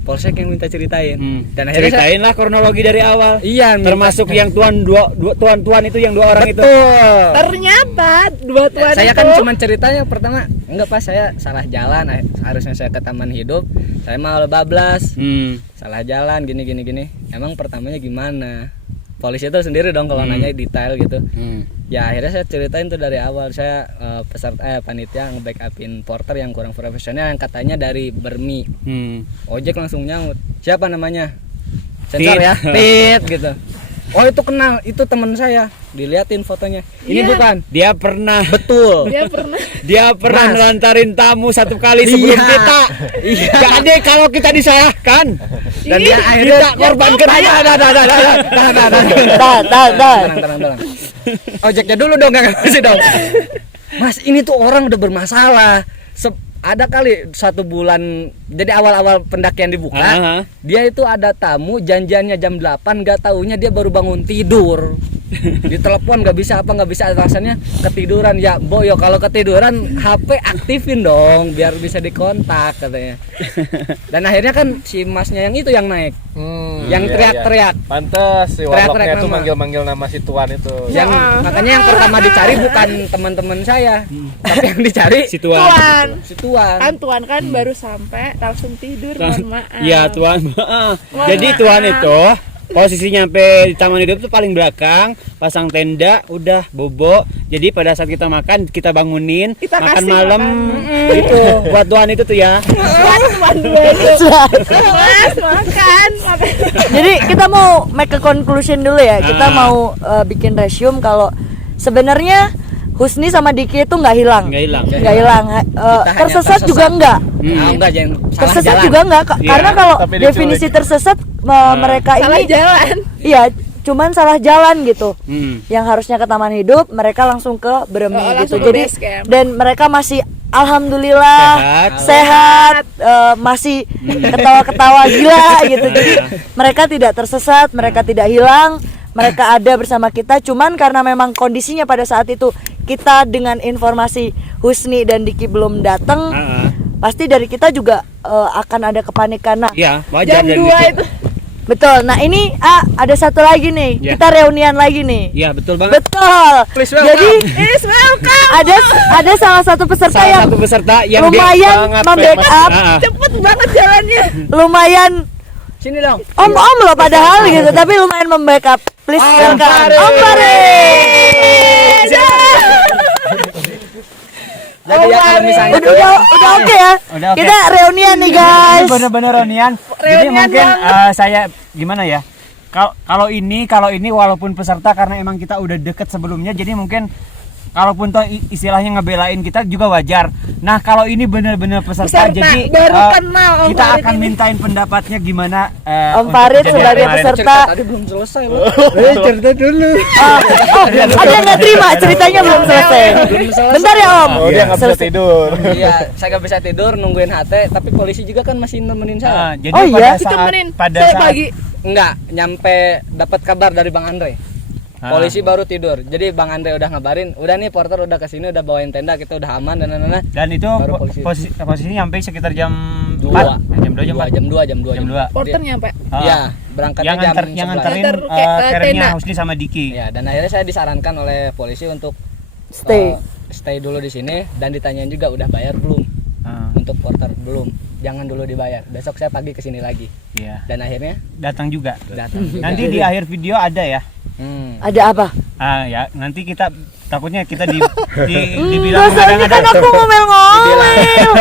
polsek yang minta ceritain. Dan akhirnya Ceritain lah kronologi dari awal. iya, minta- Termasuk yang tuan itu yang 2 orang itu. betul. Ternyata dua tuan Saya itu kan cuma ceritanya pertama, enggak Pak, saya salah jalan, harusnya saya ke Taman Hidup, saya malah bablas. Salah jalan gini. Emang pertamanya gimana? Polisi itu sendiri dong kalau nanya detail gitu. Ya akhirnya saya ceritain tuh dari awal. Saya panitia nge-backupin porter yang kurang profesional yang katanya dari Bermi. Ojek langsung nyaut. Siapa namanya? Sensor Tit. ya. Tit gitu. Oh itu kenal, itu teman saya. Diliatin fotonya. Ini Iya. bukan. Dia pernah Betul. dia pernah Mas. Nelantarin tamu 1 kali sebelum Iya. kita. Iya. Jadi kalau kita disalahkan Dan dia akhirnya kita korbankan aja. Tenang. Ojeknya dulu dong, nggak ngasih dong. Mas, ini tuh orang udah bermasalah. Ada kali 1 bulan, jadi awal-awal pendakian dibuka, dia itu ada tamu, janjiannya jam 8, nggak taunya dia baru bangun tidur. Ditelepon nggak bisa, alasannya ketiduran. Ya Boyo, kalau ketiduran HP aktifin dong biar bisa dikontak katanya. Dan akhirnya kan si masnya yang itu yang naik, yang teriak-teriak. Pantes si Teriak-teriak warlocknya tuh nama. manggil-manggil nama si tuan itu. Yang makanya yang pertama dicari bukan teman-teman saya, tapi yang dicari Si tuan. si tuan. kan tuan kan baru sampai langsung tidur, mohon maaf. Iya tuan. Jadi tuan itu posisinya sampai di Taman Hidup tuh paling belakang, pasang tenda, udah bobo. Jadi pada saat kita makan, kita bangunin, Kita makan kasih malam makan. gitu. Buat tuan itu tuh ya. Tuan dua itu mas makan. Jadi kita mau make a conclusion dulu ya. Kita mau bikin resume kalau sebenarnya Husni sama Diki itu nggak hilang. Nggak hilang. Nggak hilang. hanya Tersesat juga enggak. Enggak, jangan salah Tersesat jalan. juga enggak. Iya, Karena kalau tapi diculik. definisi tersesat mereka Salah ini jalan. iya cuman salah jalan gitu. Hmm. Yang harusnya ke Taman Hidup mereka langsung ke Beremi Oh, gitu. langsung ke Jadi base camp. dan mereka masih alhamdulillah sehat, masih ketawa-ketawa gila gitu. Jadi mereka tidak tersesat, mereka tidak hilang, mereka ada bersama kita. Cuman karena memang kondisinya pada saat itu kita dengan informasi Husni dan Diki belum datang, pasti dari kita juga akan ada kepanikan. Nah, Iya, wajar Jam dan 2 gitu. itu. betul. Nah ini ada satu lagi nih, Ya. kita reunian lagi nih. Iya, betul banget. Betul. Please welcome. Jadi Is welcome. ada salah satu peserta Salah yang satu peserta yang dia lumayan sangat membackup, Cepet banget jalannya. lumayan Sini dong. om loh padahal gitu, tapi lumayan membackup. Please welcome Om Farid. Jadi ya kalau misalnya Udah oke ya. Udah oke. Kita reunian nih guys. Ini bener-bener reunian. Jadi mungkin saya gimana ya? Kalau ini walaupun peserta karena emang kita udah deket sebelumnya, jadi mungkin kalaupun toh istilahnya ngebelain kita juga wajar. Nah kalau ini bener-bener peserta, jadi baru kenal Om kita Farid akan ini. mintain pendapatnya gimana Om untuk Farid kejadian sebagai kemarin. peserta. tadi belum selesai loh. Cerita dulu. Ada yang nggak terima ceritanya belum selesai. Bentar ya Om. Oh, dia nggak bisa Selesai. tidur. Iya, saya nggak bisa tidur nungguin HT, tapi polisi juga kan masih nemenin saya. Jadi Oh, iya? pada Saya saat pagi. Enggak, nyampe dapat kabar dari Bang Andre. Polisi baru tidur. Jadi Bang Andre udah ngabarin, udah nih porter udah kesini, udah bawain tenda, kita udah aman dan dan itu Baru polisi. posisinya nyampe sekitar jam 2. 4, jam 2 jam 4. Jam 2. Jam 2. Porter nyampe. Iya, berangkatnya jam yang 11. nganterin Nganter ke kerennya tenda. Husni sama Diki. Ya, dan akhirnya saya disarankan oleh polisi untuk Stay. stay dulu di sini dan ditanyain juga udah bayar belum untuk porter. Belum, jangan dulu dibayar, besok saya pagi kesini lagi. Iya. Dan akhirnya Datang juga. datang juga. Nanti di akhir video ada ya. Ada apa? Ya nanti kita takutnya kita dibilang Bilang kan kadang-kadang aku ngomel-ngomel.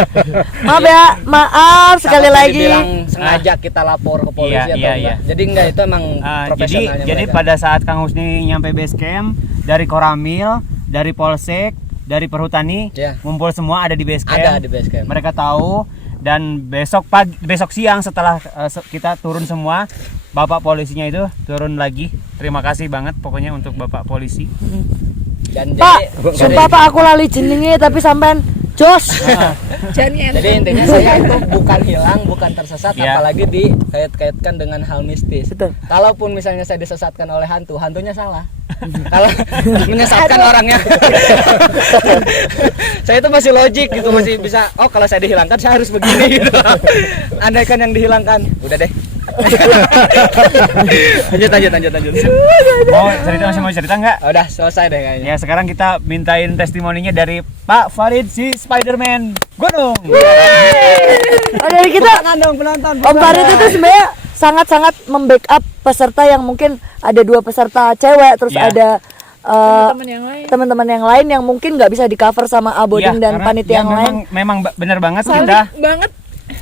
Maaf ya, maaf sekali Takutnya lagi. dibilang sengaja kita lapor ke polisi Iya, atau iya, enggak. iya. Jadi enggak, itu emang jadi profesionalnya jadi mereka. pada saat Kang Husni nyampe base camp dari Koramil, dari Polsek, dari Perhutani, Iya. ngumpul semua ada di base camp. ada di base camp. Mereka tahu dan besok siang setelah kita turun semua, Bapak polisinya itu turun lagi. Terima kasih banget pokoknya untuk Bapak polisi. Dan Pak, sumpah Pak aku lali jenenge tapi sampean jos. jadi intinya saya itu bukan hilang, bukan tersesat, Iya. apalagi dikait-kaitkan dengan hal mistis. Betul. Kalaupun misalnya saya disesatkan oleh hantu, hantunya salah. Kalau menyesatkan orangnya. Saya itu masih logik gitu, masih bisa. Oh kalau saya dihilangkan saya harus begini gitu. Andaikan yang dihilangkan, udah deh. lanjut. Mau cerita nggak? Udah selesai deh kayaknya. Ya sekarang kita mintain testimoninya dari Pak Farid si Spiderman Gunung. Dari kita Om Farid itu sebenarnya sangat-sangat membackup peserta yang mungkin ada 2 peserta cewek, terus Iya. ada Teman-teman yang lain. teman-teman yang lain yang mungkin nggak bisa di cover sama Aboding dan karena panitia yang lain. memang benar banget Saling banget.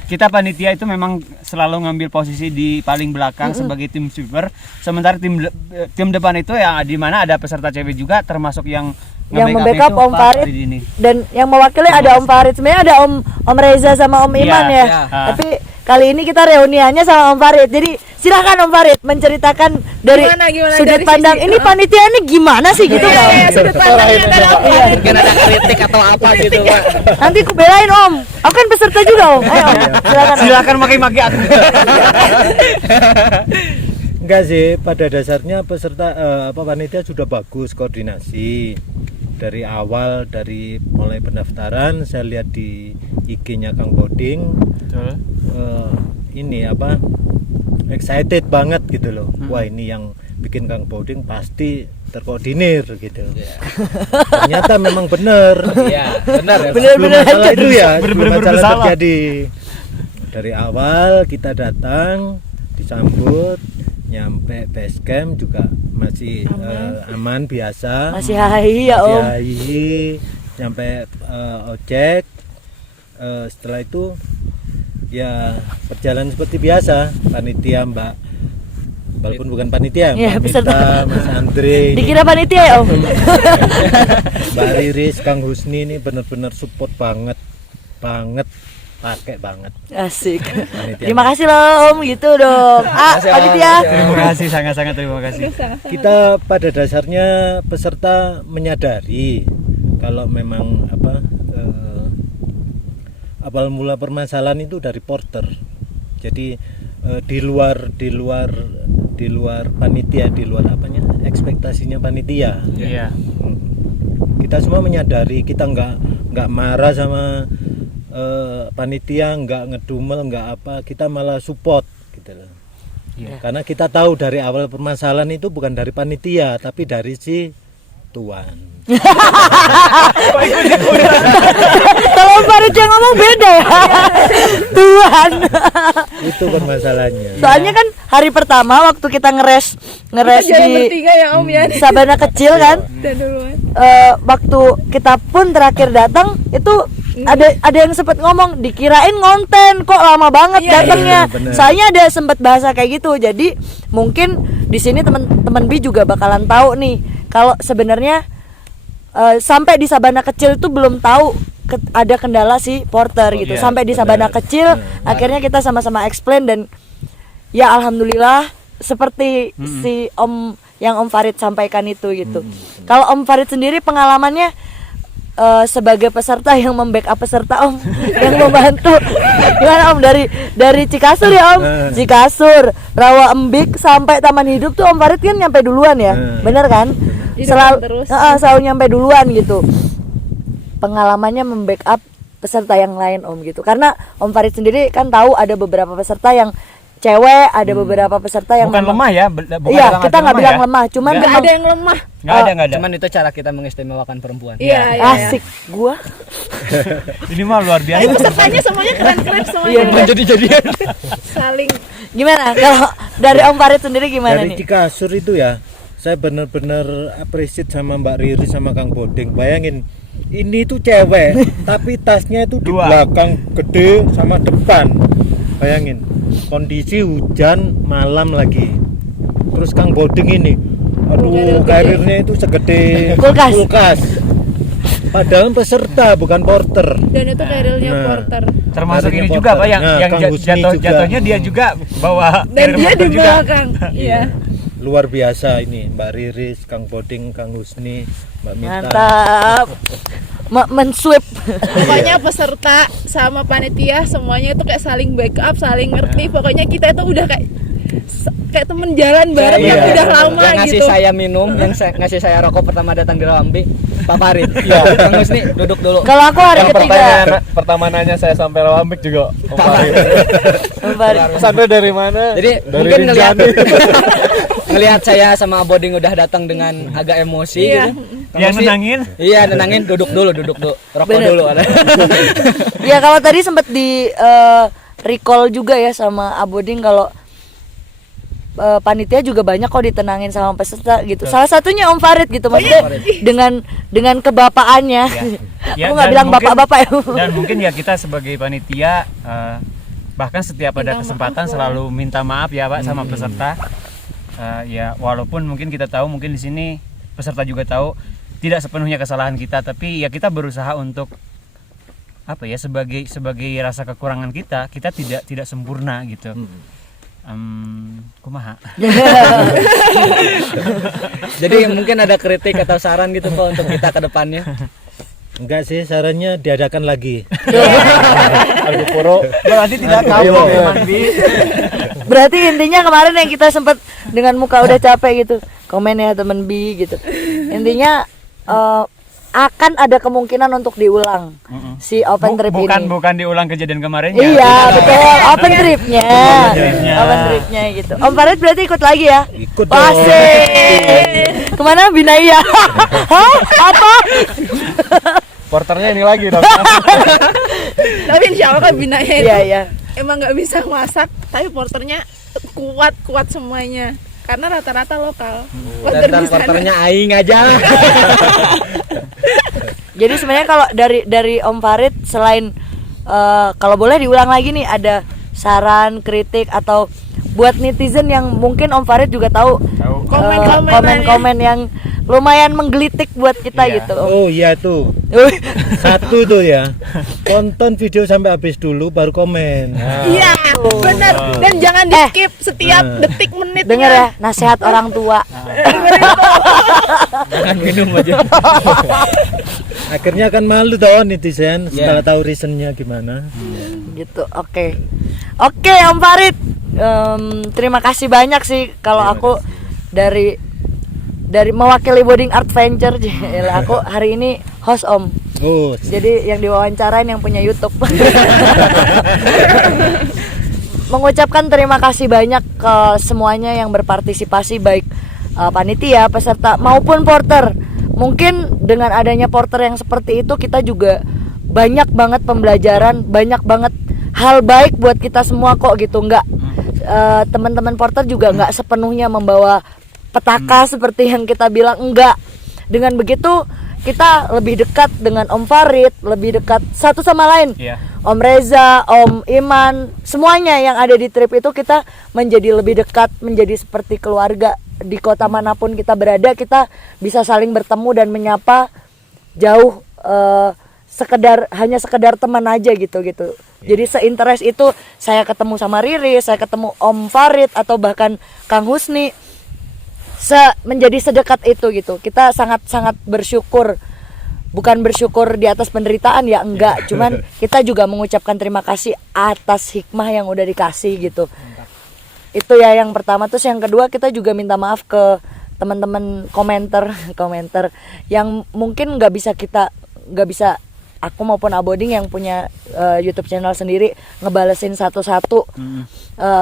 kita panitia itu memang selalu ngambil posisi di paling belakang sebagai tim sweeper, sementara tim depan itu yang di mana ada peserta cewek juga termasuk yang Membackup itu Om Pak Farid ini. dan yang mewakili ada Om Farid. Sebenarnya ada Om Reza sama Om Iman ya. iya. Tapi kali ini kita reuniannya sama Om Farid. Jadi silakan Om Farid menceritakan dari Gimana, sudut dari pandang sisi, ini panitia ini gimana sih gitu Kak? Sudut pandangnya adalah apa? Mungkin ada kritik atau apa gitu Pak. Nanti aku belain Om. Aku kan peserta juga Om. Ayo Om. Silakan. Om. Silakan maki-maki aku. Enggak sih, pada dasarnya peserta panitia sudah bagus koordinasi dari awal, dari mulai pendaftaran. Saya lihat di IG-nya Kang Boding, ini excited banget gitu loh. Wah ini yang bikin Kang Boding pasti terkoordinir gitu. Ternyata memang benar. Iya, benar ya. Bener-bener Masalah aja. itu ya, Bener-bener masalah bersalah. terjadi. Dari awal kita datang, disambut, nyampe base camp juga masih aman biasa. Masih hai ya Om. Hai, nyampe ojek. Setelah itu ya berjalan seperti biasa. Panitia Mbak, walaupun bukan panitia, Iya, Mbak peserta. Mita, Mas Andre, Dikira panitia ya Om. Mbak Riris, Kang Husni ini benar-benar support banget, pakai banget. Asik. Panitia. Terima kasih loh Om gitu dong. Panitia. Terima kasih, sangat-sangat terima kasih. Kita pada dasarnya peserta menyadari kalau memang awal mula permasalahan itu dari porter. Jadi di luar panitia, di luar ekspektasinya panitia. Iya. Kita semua menyadari, kita nggak marah sama panitia, nggak ngedumel, nggak apa, kita malah support gitu loh. Karena kita tahu dari awal permasalahan itu bukan dari panitia tapi dari si tuan. Kalau Om Farid yang ngomong beda ya. Tuhan. Itu permasalahannya. Soalnya kan hari pertama waktu kita ngeres Jalan di bertiga ya Om ya. Sabana kecil kan. Dan duluan. Waktu kita pun terakhir datang itu ada yang sempat ngomong dikirain ngonten kok lama banget datangnya. bener. Soalnya ada sempat bahasa kayak gitu. Jadi mungkin di sini teman-teman Bi juga bakalan tahu nih kalau sebenarnya sampai di Sabana kecil itu belum tahu ada kendala si porter gitu. iya, Sampai di bener. Sabana kecil akhirnya kita sama-sama explain dan ya alhamdulillah seperti si Om yang Om Farid sampaikan itu gitu. Kalau Om Farid sendiri pengalamannya sebagai peserta yang membackup peserta Om yang membantu gimana Om dari Cikasur ya Om, Cikasur, Rawa Embik sampai Taman Hidup tuh Om Farid kan nyampe duluan ya, bener kan? Selalu nyampe duluan gitu. Pengalamannya membackup peserta yang lain Om gitu, karena Om Farid sendiri kan tahu ada beberapa peserta yang cewek, ada beberapa peserta yang Bukan memang- lemah ya, Iya, kita nggak bilang lemah, cuman Nggak memang ada yang lemah. Nggak ada. Cuman itu cara kita mengistimewakan perempuan. Iya. asik gua. Ini mah luar biasa. Pesertanya semuanya keren-keren semuanya. Jadi-jadian. Saling. Gimana kalau dari Om Farid sendiri gimana Dari nih? Cikasur itu ya, saya benar-benar appreciate sama Mbak Riri sama Kang Boding. Bayangin, ini tuh cewek tapi tasnya itu di Dua. belakang gede sama depan. Bayangin, kondisi hujan malam lagi. Terus Kang Boding ini, aduh, karirnya itu segede Kulkas. Padahal peserta bukan porter. Dan itu karirnya Nah. porter. Termasuk Karirnya ini juga porter. Pak yang Nah, Kang Husni juga. jatuhnya dia juga bawa Dan karir dia motor di juga. belakang. Iya. Luar biasa ini, Mbak Riris, Kang Boding, Kang Husni, Mbak Mita. Mantap. Men-sweep. Pokoknya peserta sama panitia semuanya itu kayak saling backup, saling ngerti. Pokoknya kita itu udah kayak kayak temen jalan bareng yang udah lama yang ngasih gitu. saya minum, yang ngasih saya rokok pertama datang di Rawambi, Pak Farid. Kang Husni duduk dulu. Kalau aku hari Yang ketiga. pertama nanya saya sampai Lawambik juga Om Farid. Om Farid. Pesantren dari mana? Jadi Dari mungkin Rinjani. ngelihat saya sama Aboding udah datang dengan agak emosi Iya. gitu. Kang Yang Husni, nenangin. Iya, nenangin, duduk dulu, rokok Bener. dulu. Ya kalau tadi sempat di recall juga ya sama Aboding kalau panitia juga banyak kok ditenangin sama peserta gitu. Salah satunya Om Farid gitu, maksudnya dengan kebapaannya. Ya, Aku nggak dan bilang mungkin- bapak-bapak ya. Dan mungkin ya kita sebagai panitia bahkan setiap ada kesempatan selalu minta maaf ya Pak sama peserta. Ya walaupun mungkin kita tahu, mungkin di sini peserta juga tahu tidak sepenuhnya kesalahan kita, tapi ya kita berusaha untuk apa ya, sebagai rasa kekurangan kita tidak sempurna gitu. Kumaha. Jadi mungkin ada kritik atau saran gitu Pak untuk kita ke depannya. Enggak sih, sarannya diadakan lagi. Berarti tidak kamu mandi. Berarti intinya kemarin yang kita sempat dengan muka udah capek gitu, komen ya temen B gitu. Intinya akan ada kemungkinan untuk diulang si open trip ini. Bukan diulang kejadian kemarin ya. Iya betul, open tripnya, open tripnya gitu. Om Farid berarti ikut lagi ya? Ikut dong. Asik. Kemana Binaya? Hah? Apa? Porternya ini lagi dong. Tapi insya Allah kan Binaya itu Iya. emang nggak bisa masak, tapi porternya kuat semuanya. Karena rata-rata lokal. Dan porternya aing aja. Jadi sebenarnya kalau dari Om Farid selain kalau boleh diulang lagi nih, ada saran, kritik atau buat netizen yang mungkin Om Farid juga tahu komen-komen yang lumayan menggelitik buat kita gitu. Om. Oh iya tuh. Satu tuh ya. Tonton video sampai habis dulu baru komen. Iya, benar. Dan jangan di skip setiap detik menitnya. Dengar ya, nasihat orang tua. Jangan minum aja. Akhirnya kan malu tau netizen setelah tahu reasonnya gimana. Gitu. Oke, Om Farid. Terima kasih banyak sih kalau aku dari mewakili Boarding Adventure. Aku hari ini host Om. Oh, Jadi yang diwawancarain yang punya YouTube. Mengucapkan terima kasih banyak ke semuanya yang berpartisipasi, baik panitia, peserta maupun porter. Mungkin dengan adanya porter yang seperti itu kita juga banyak banget pembelajaran, banyak banget hal baik buat kita semua kok gitu. Enggak teman-teman porter juga enggak sepenuhnya membawa petaka seperti yang kita bilang, enggak. Dengan begitu kita lebih dekat dengan Om Farid, lebih dekat satu sama lain. Iya. Om Reza, Om Iman, semuanya yang ada di trip itu kita menjadi lebih dekat, menjadi seperti keluarga. Di kota manapun kita berada, kita bisa saling bertemu dan menyapa jauh, hanya sekedar teman aja gitu. Jadi seinteres itu saya ketemu sama Riri, saya ketemu Om Farid atau bahkan Kang Husni. Menjadi sedekat itu gitu. Kita sangat bersyukur. Bukan bersyukur di atas penderitaan ya, enggak. Cuman kita juga mengucapkan terima kasih atas hikmah yang udah dikasih gitu. Itu ya yang pertama. Terus yang kedua, kita juga minta maaf ke teman-teman komentar yang mungkin nggak bisa aku maupun Aboding yang punya YouTube channel sendiri ngebalesin satu-satu.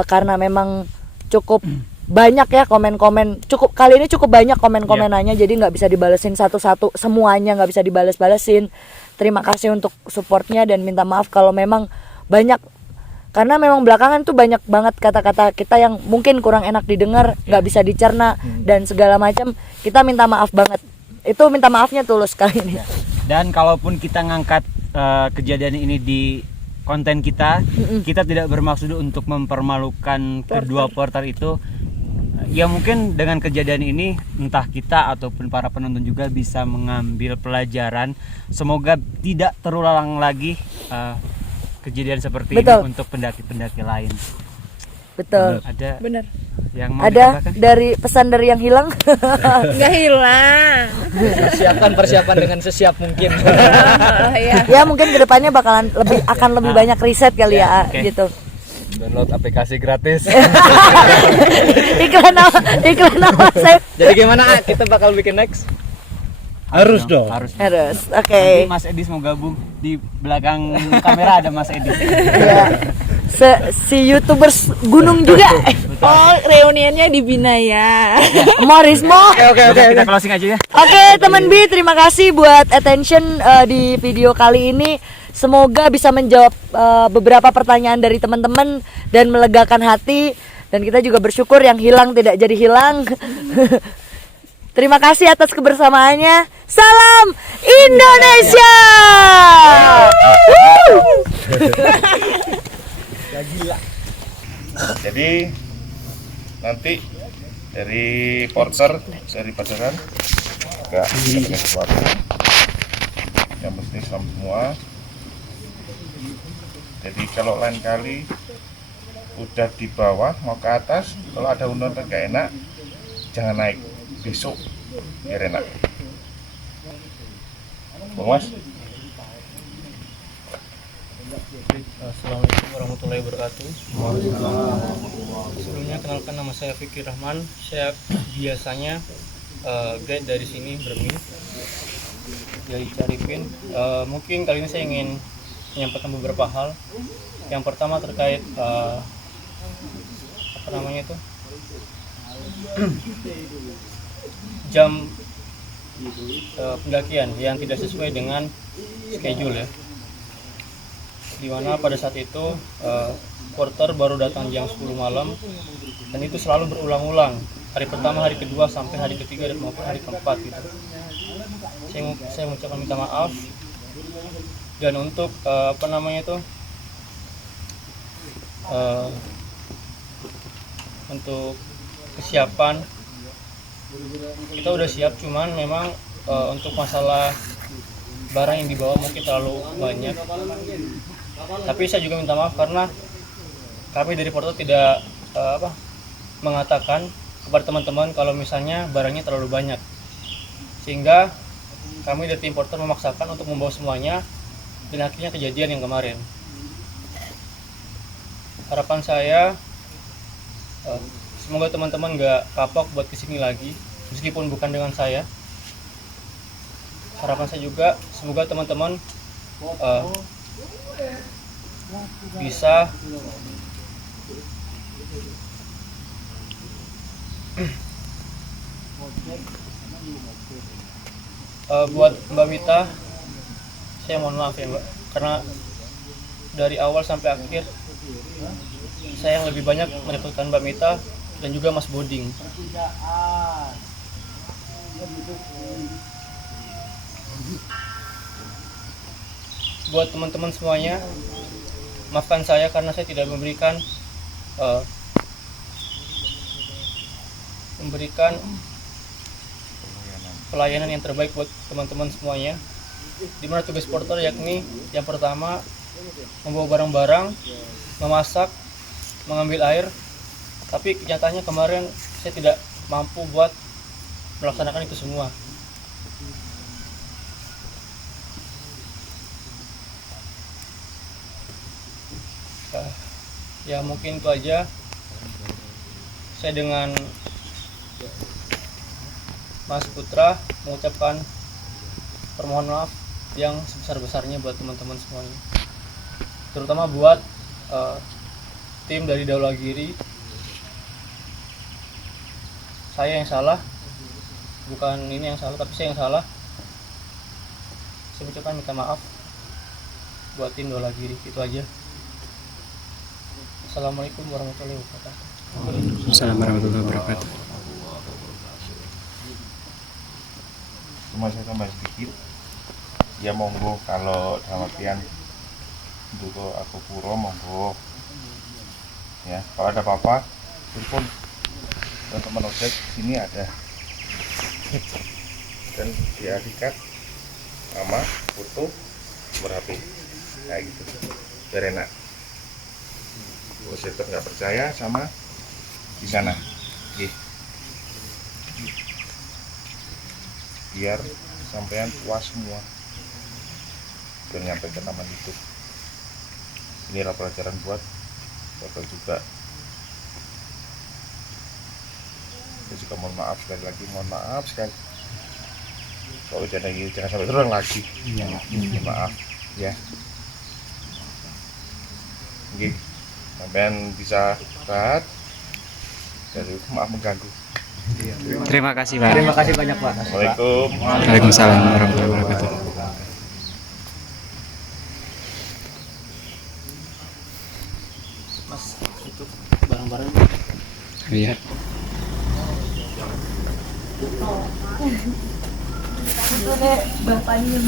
Karena memang cukup banyak ya komen-komen, kali ini cukup banyak komen-komenannya, jadi nggak bisa dibalesin satu-satu, semuanya nggak bisa dibales-balesin. Terima kasih untuk supportnya dan minta maaf kalau memang banyak, karena memang belakangan tuh banyak banget kata-kata kita yang mungkin kurang enak didengar, nggak bisa dicerna dan segala macam. Kita minta maaf banget, itu minta maafnya tulus kali ini. Dan kalaupun kita ngangkat kejadian ini di konten kita, kita tidak bermaksud untuk mempermalukan kedua porter itu. Ya mungkin dengan kejadian ini entah kita ataupun para penonton juga bisa mengambil pelajaran. Semoga tidak terulang lagi kejadian seperti ini untuk pendaki-pendaki lain. Betul. Ada Bener. yang mau Ada ditambahkan? dari pesan dari yang hilang. Nggak hilang. Persiapan dengan sesiap mungkin. Ya. Ya mungkin kedepannya akan lebih banyak riset kali ya, oke. gitu. Download aplikasi gratis. iklan apa saya Jadi gimana kita bakal bikin next? Harus dong. Harus. harus oke Nanti Mas Edis mau gabung di belakang kamera ada Mas Edis. ya si YouTubers gunung juga Oh, reuniannya di Bina ya. Morismo. Oke, kita closing aja ya. Oke, teman B, terima kasih buat attention di video kali ini. Semoga bisa menjawab beberapa pertanyaan dari teman-teman dan melegakan hati. Dan kita juga bersyukur yang hilang tidak jadi hilang. Terima kasih atas kebersamaannya. Salam Indonesia. Jadi nanti dari porter dari Paderan enggak ada sesuatu yang penting semua. Jadi kalau lain kali udah di bawah mau ke atas, kalau ada undang gak enak jangan naik, besok biar enak. Bang Mas. Assalamualaikum warahmatullahi wabarakatuh. Sebelumnya kenalkan, nama saya Fikri Rahman. Saya biasanya guide dari sini Bermi, dari Caripin. Mungkin kali ini saya ingin menyampaikan beberapa hal. Yang pertama terkait apa namanya itu jam pendakian yang tidak sesuai dengan schedule ya. Dimana pada saat itu porter baru datang jam 10 malam dan itu selalu berulang-ulang, hari pertama, hari kedua, sampai hari ketiga dan maupun hari keempat gitu. Saya mengucapkan minta maaf. Dan untuk apa namanya itu untuk kesiapan kita udah siap, cuman memang untuk masalah barang yang dibawa mungkin terlalu banyak. Tapi saya juga minta maaf karena kami dari porter tidak mengatakan kepada teman-teman kalau misalnya barangnya terlalu banyak, sehingga kami dari tim porter memaksakan untuk membawa semuanya dan akhirnya kejadian yang kemarin. Harapan saya semoga teman-teman gak kapok buat kesini lagi meskipun bukan dengan saya. Harapan saya juga semoga teman-teman bisa buat Mbak Mita, saya mohon maaf ya Mbak, karena dari awal sampai akhir saya yang lebih banyak merekrutkan Mbak Mita dan juga Mas Boding. Buat teman-teman semuanya, maafkan saya karena saya tidak memberikan pelayanan yang terbaik buat teman-teman semuanya. Dimana tugas porter yakni yang pertama membawa barang-barang, memasak, mengambil air. Tapi kenyataannya kemarin saya tidak mampu buat melaksanakan itu semua. Ya mungkin itu aja. Saya dengan Mas Putra mengucapkan permohonan maaf yang sebesar-besarnya buat teman-teman semuanya, terutama buat tim dari Daulagiri. Saya yang salah, bukan ini yang salah, tapi saya yang salah. Saya mengucapkan minta maaf buat tim Daulagiri. Itu aja. Assalamualaikum warahmatullahi wabarakatuh. Assalamualaikum warahmatullahi wabarakatuh. Cuma saya tambah sedikit. Ya monggo kalau dalam artian untuk aku puro monggo. Ya, kalau ada apa-apa telepon teman-teman ojek sini ada. Dan diadikat nama, foto, nomor HP. Kayak gitu. Biar enak. Kalau saya nggak percaya sama di sana. Biar sampean puas semua dan nyampe ke taman itu. Inilah pelajaran buat foto juga. Saya juga mohon maaf sekali lagi, mohon maaf sekali. Kalau jangan sampai terulang lagi. Mohon maaf ya. Oke, sampean bisa istirahat. Jadi maaf mengganggu. Terima kasih Pak. Terima kasih banyak Pak. Assalamualaikum. Waalaikumsalam warahmatullahi wabarakatuh. Mas untuk barang-barang Iya. Itu nih bapaknya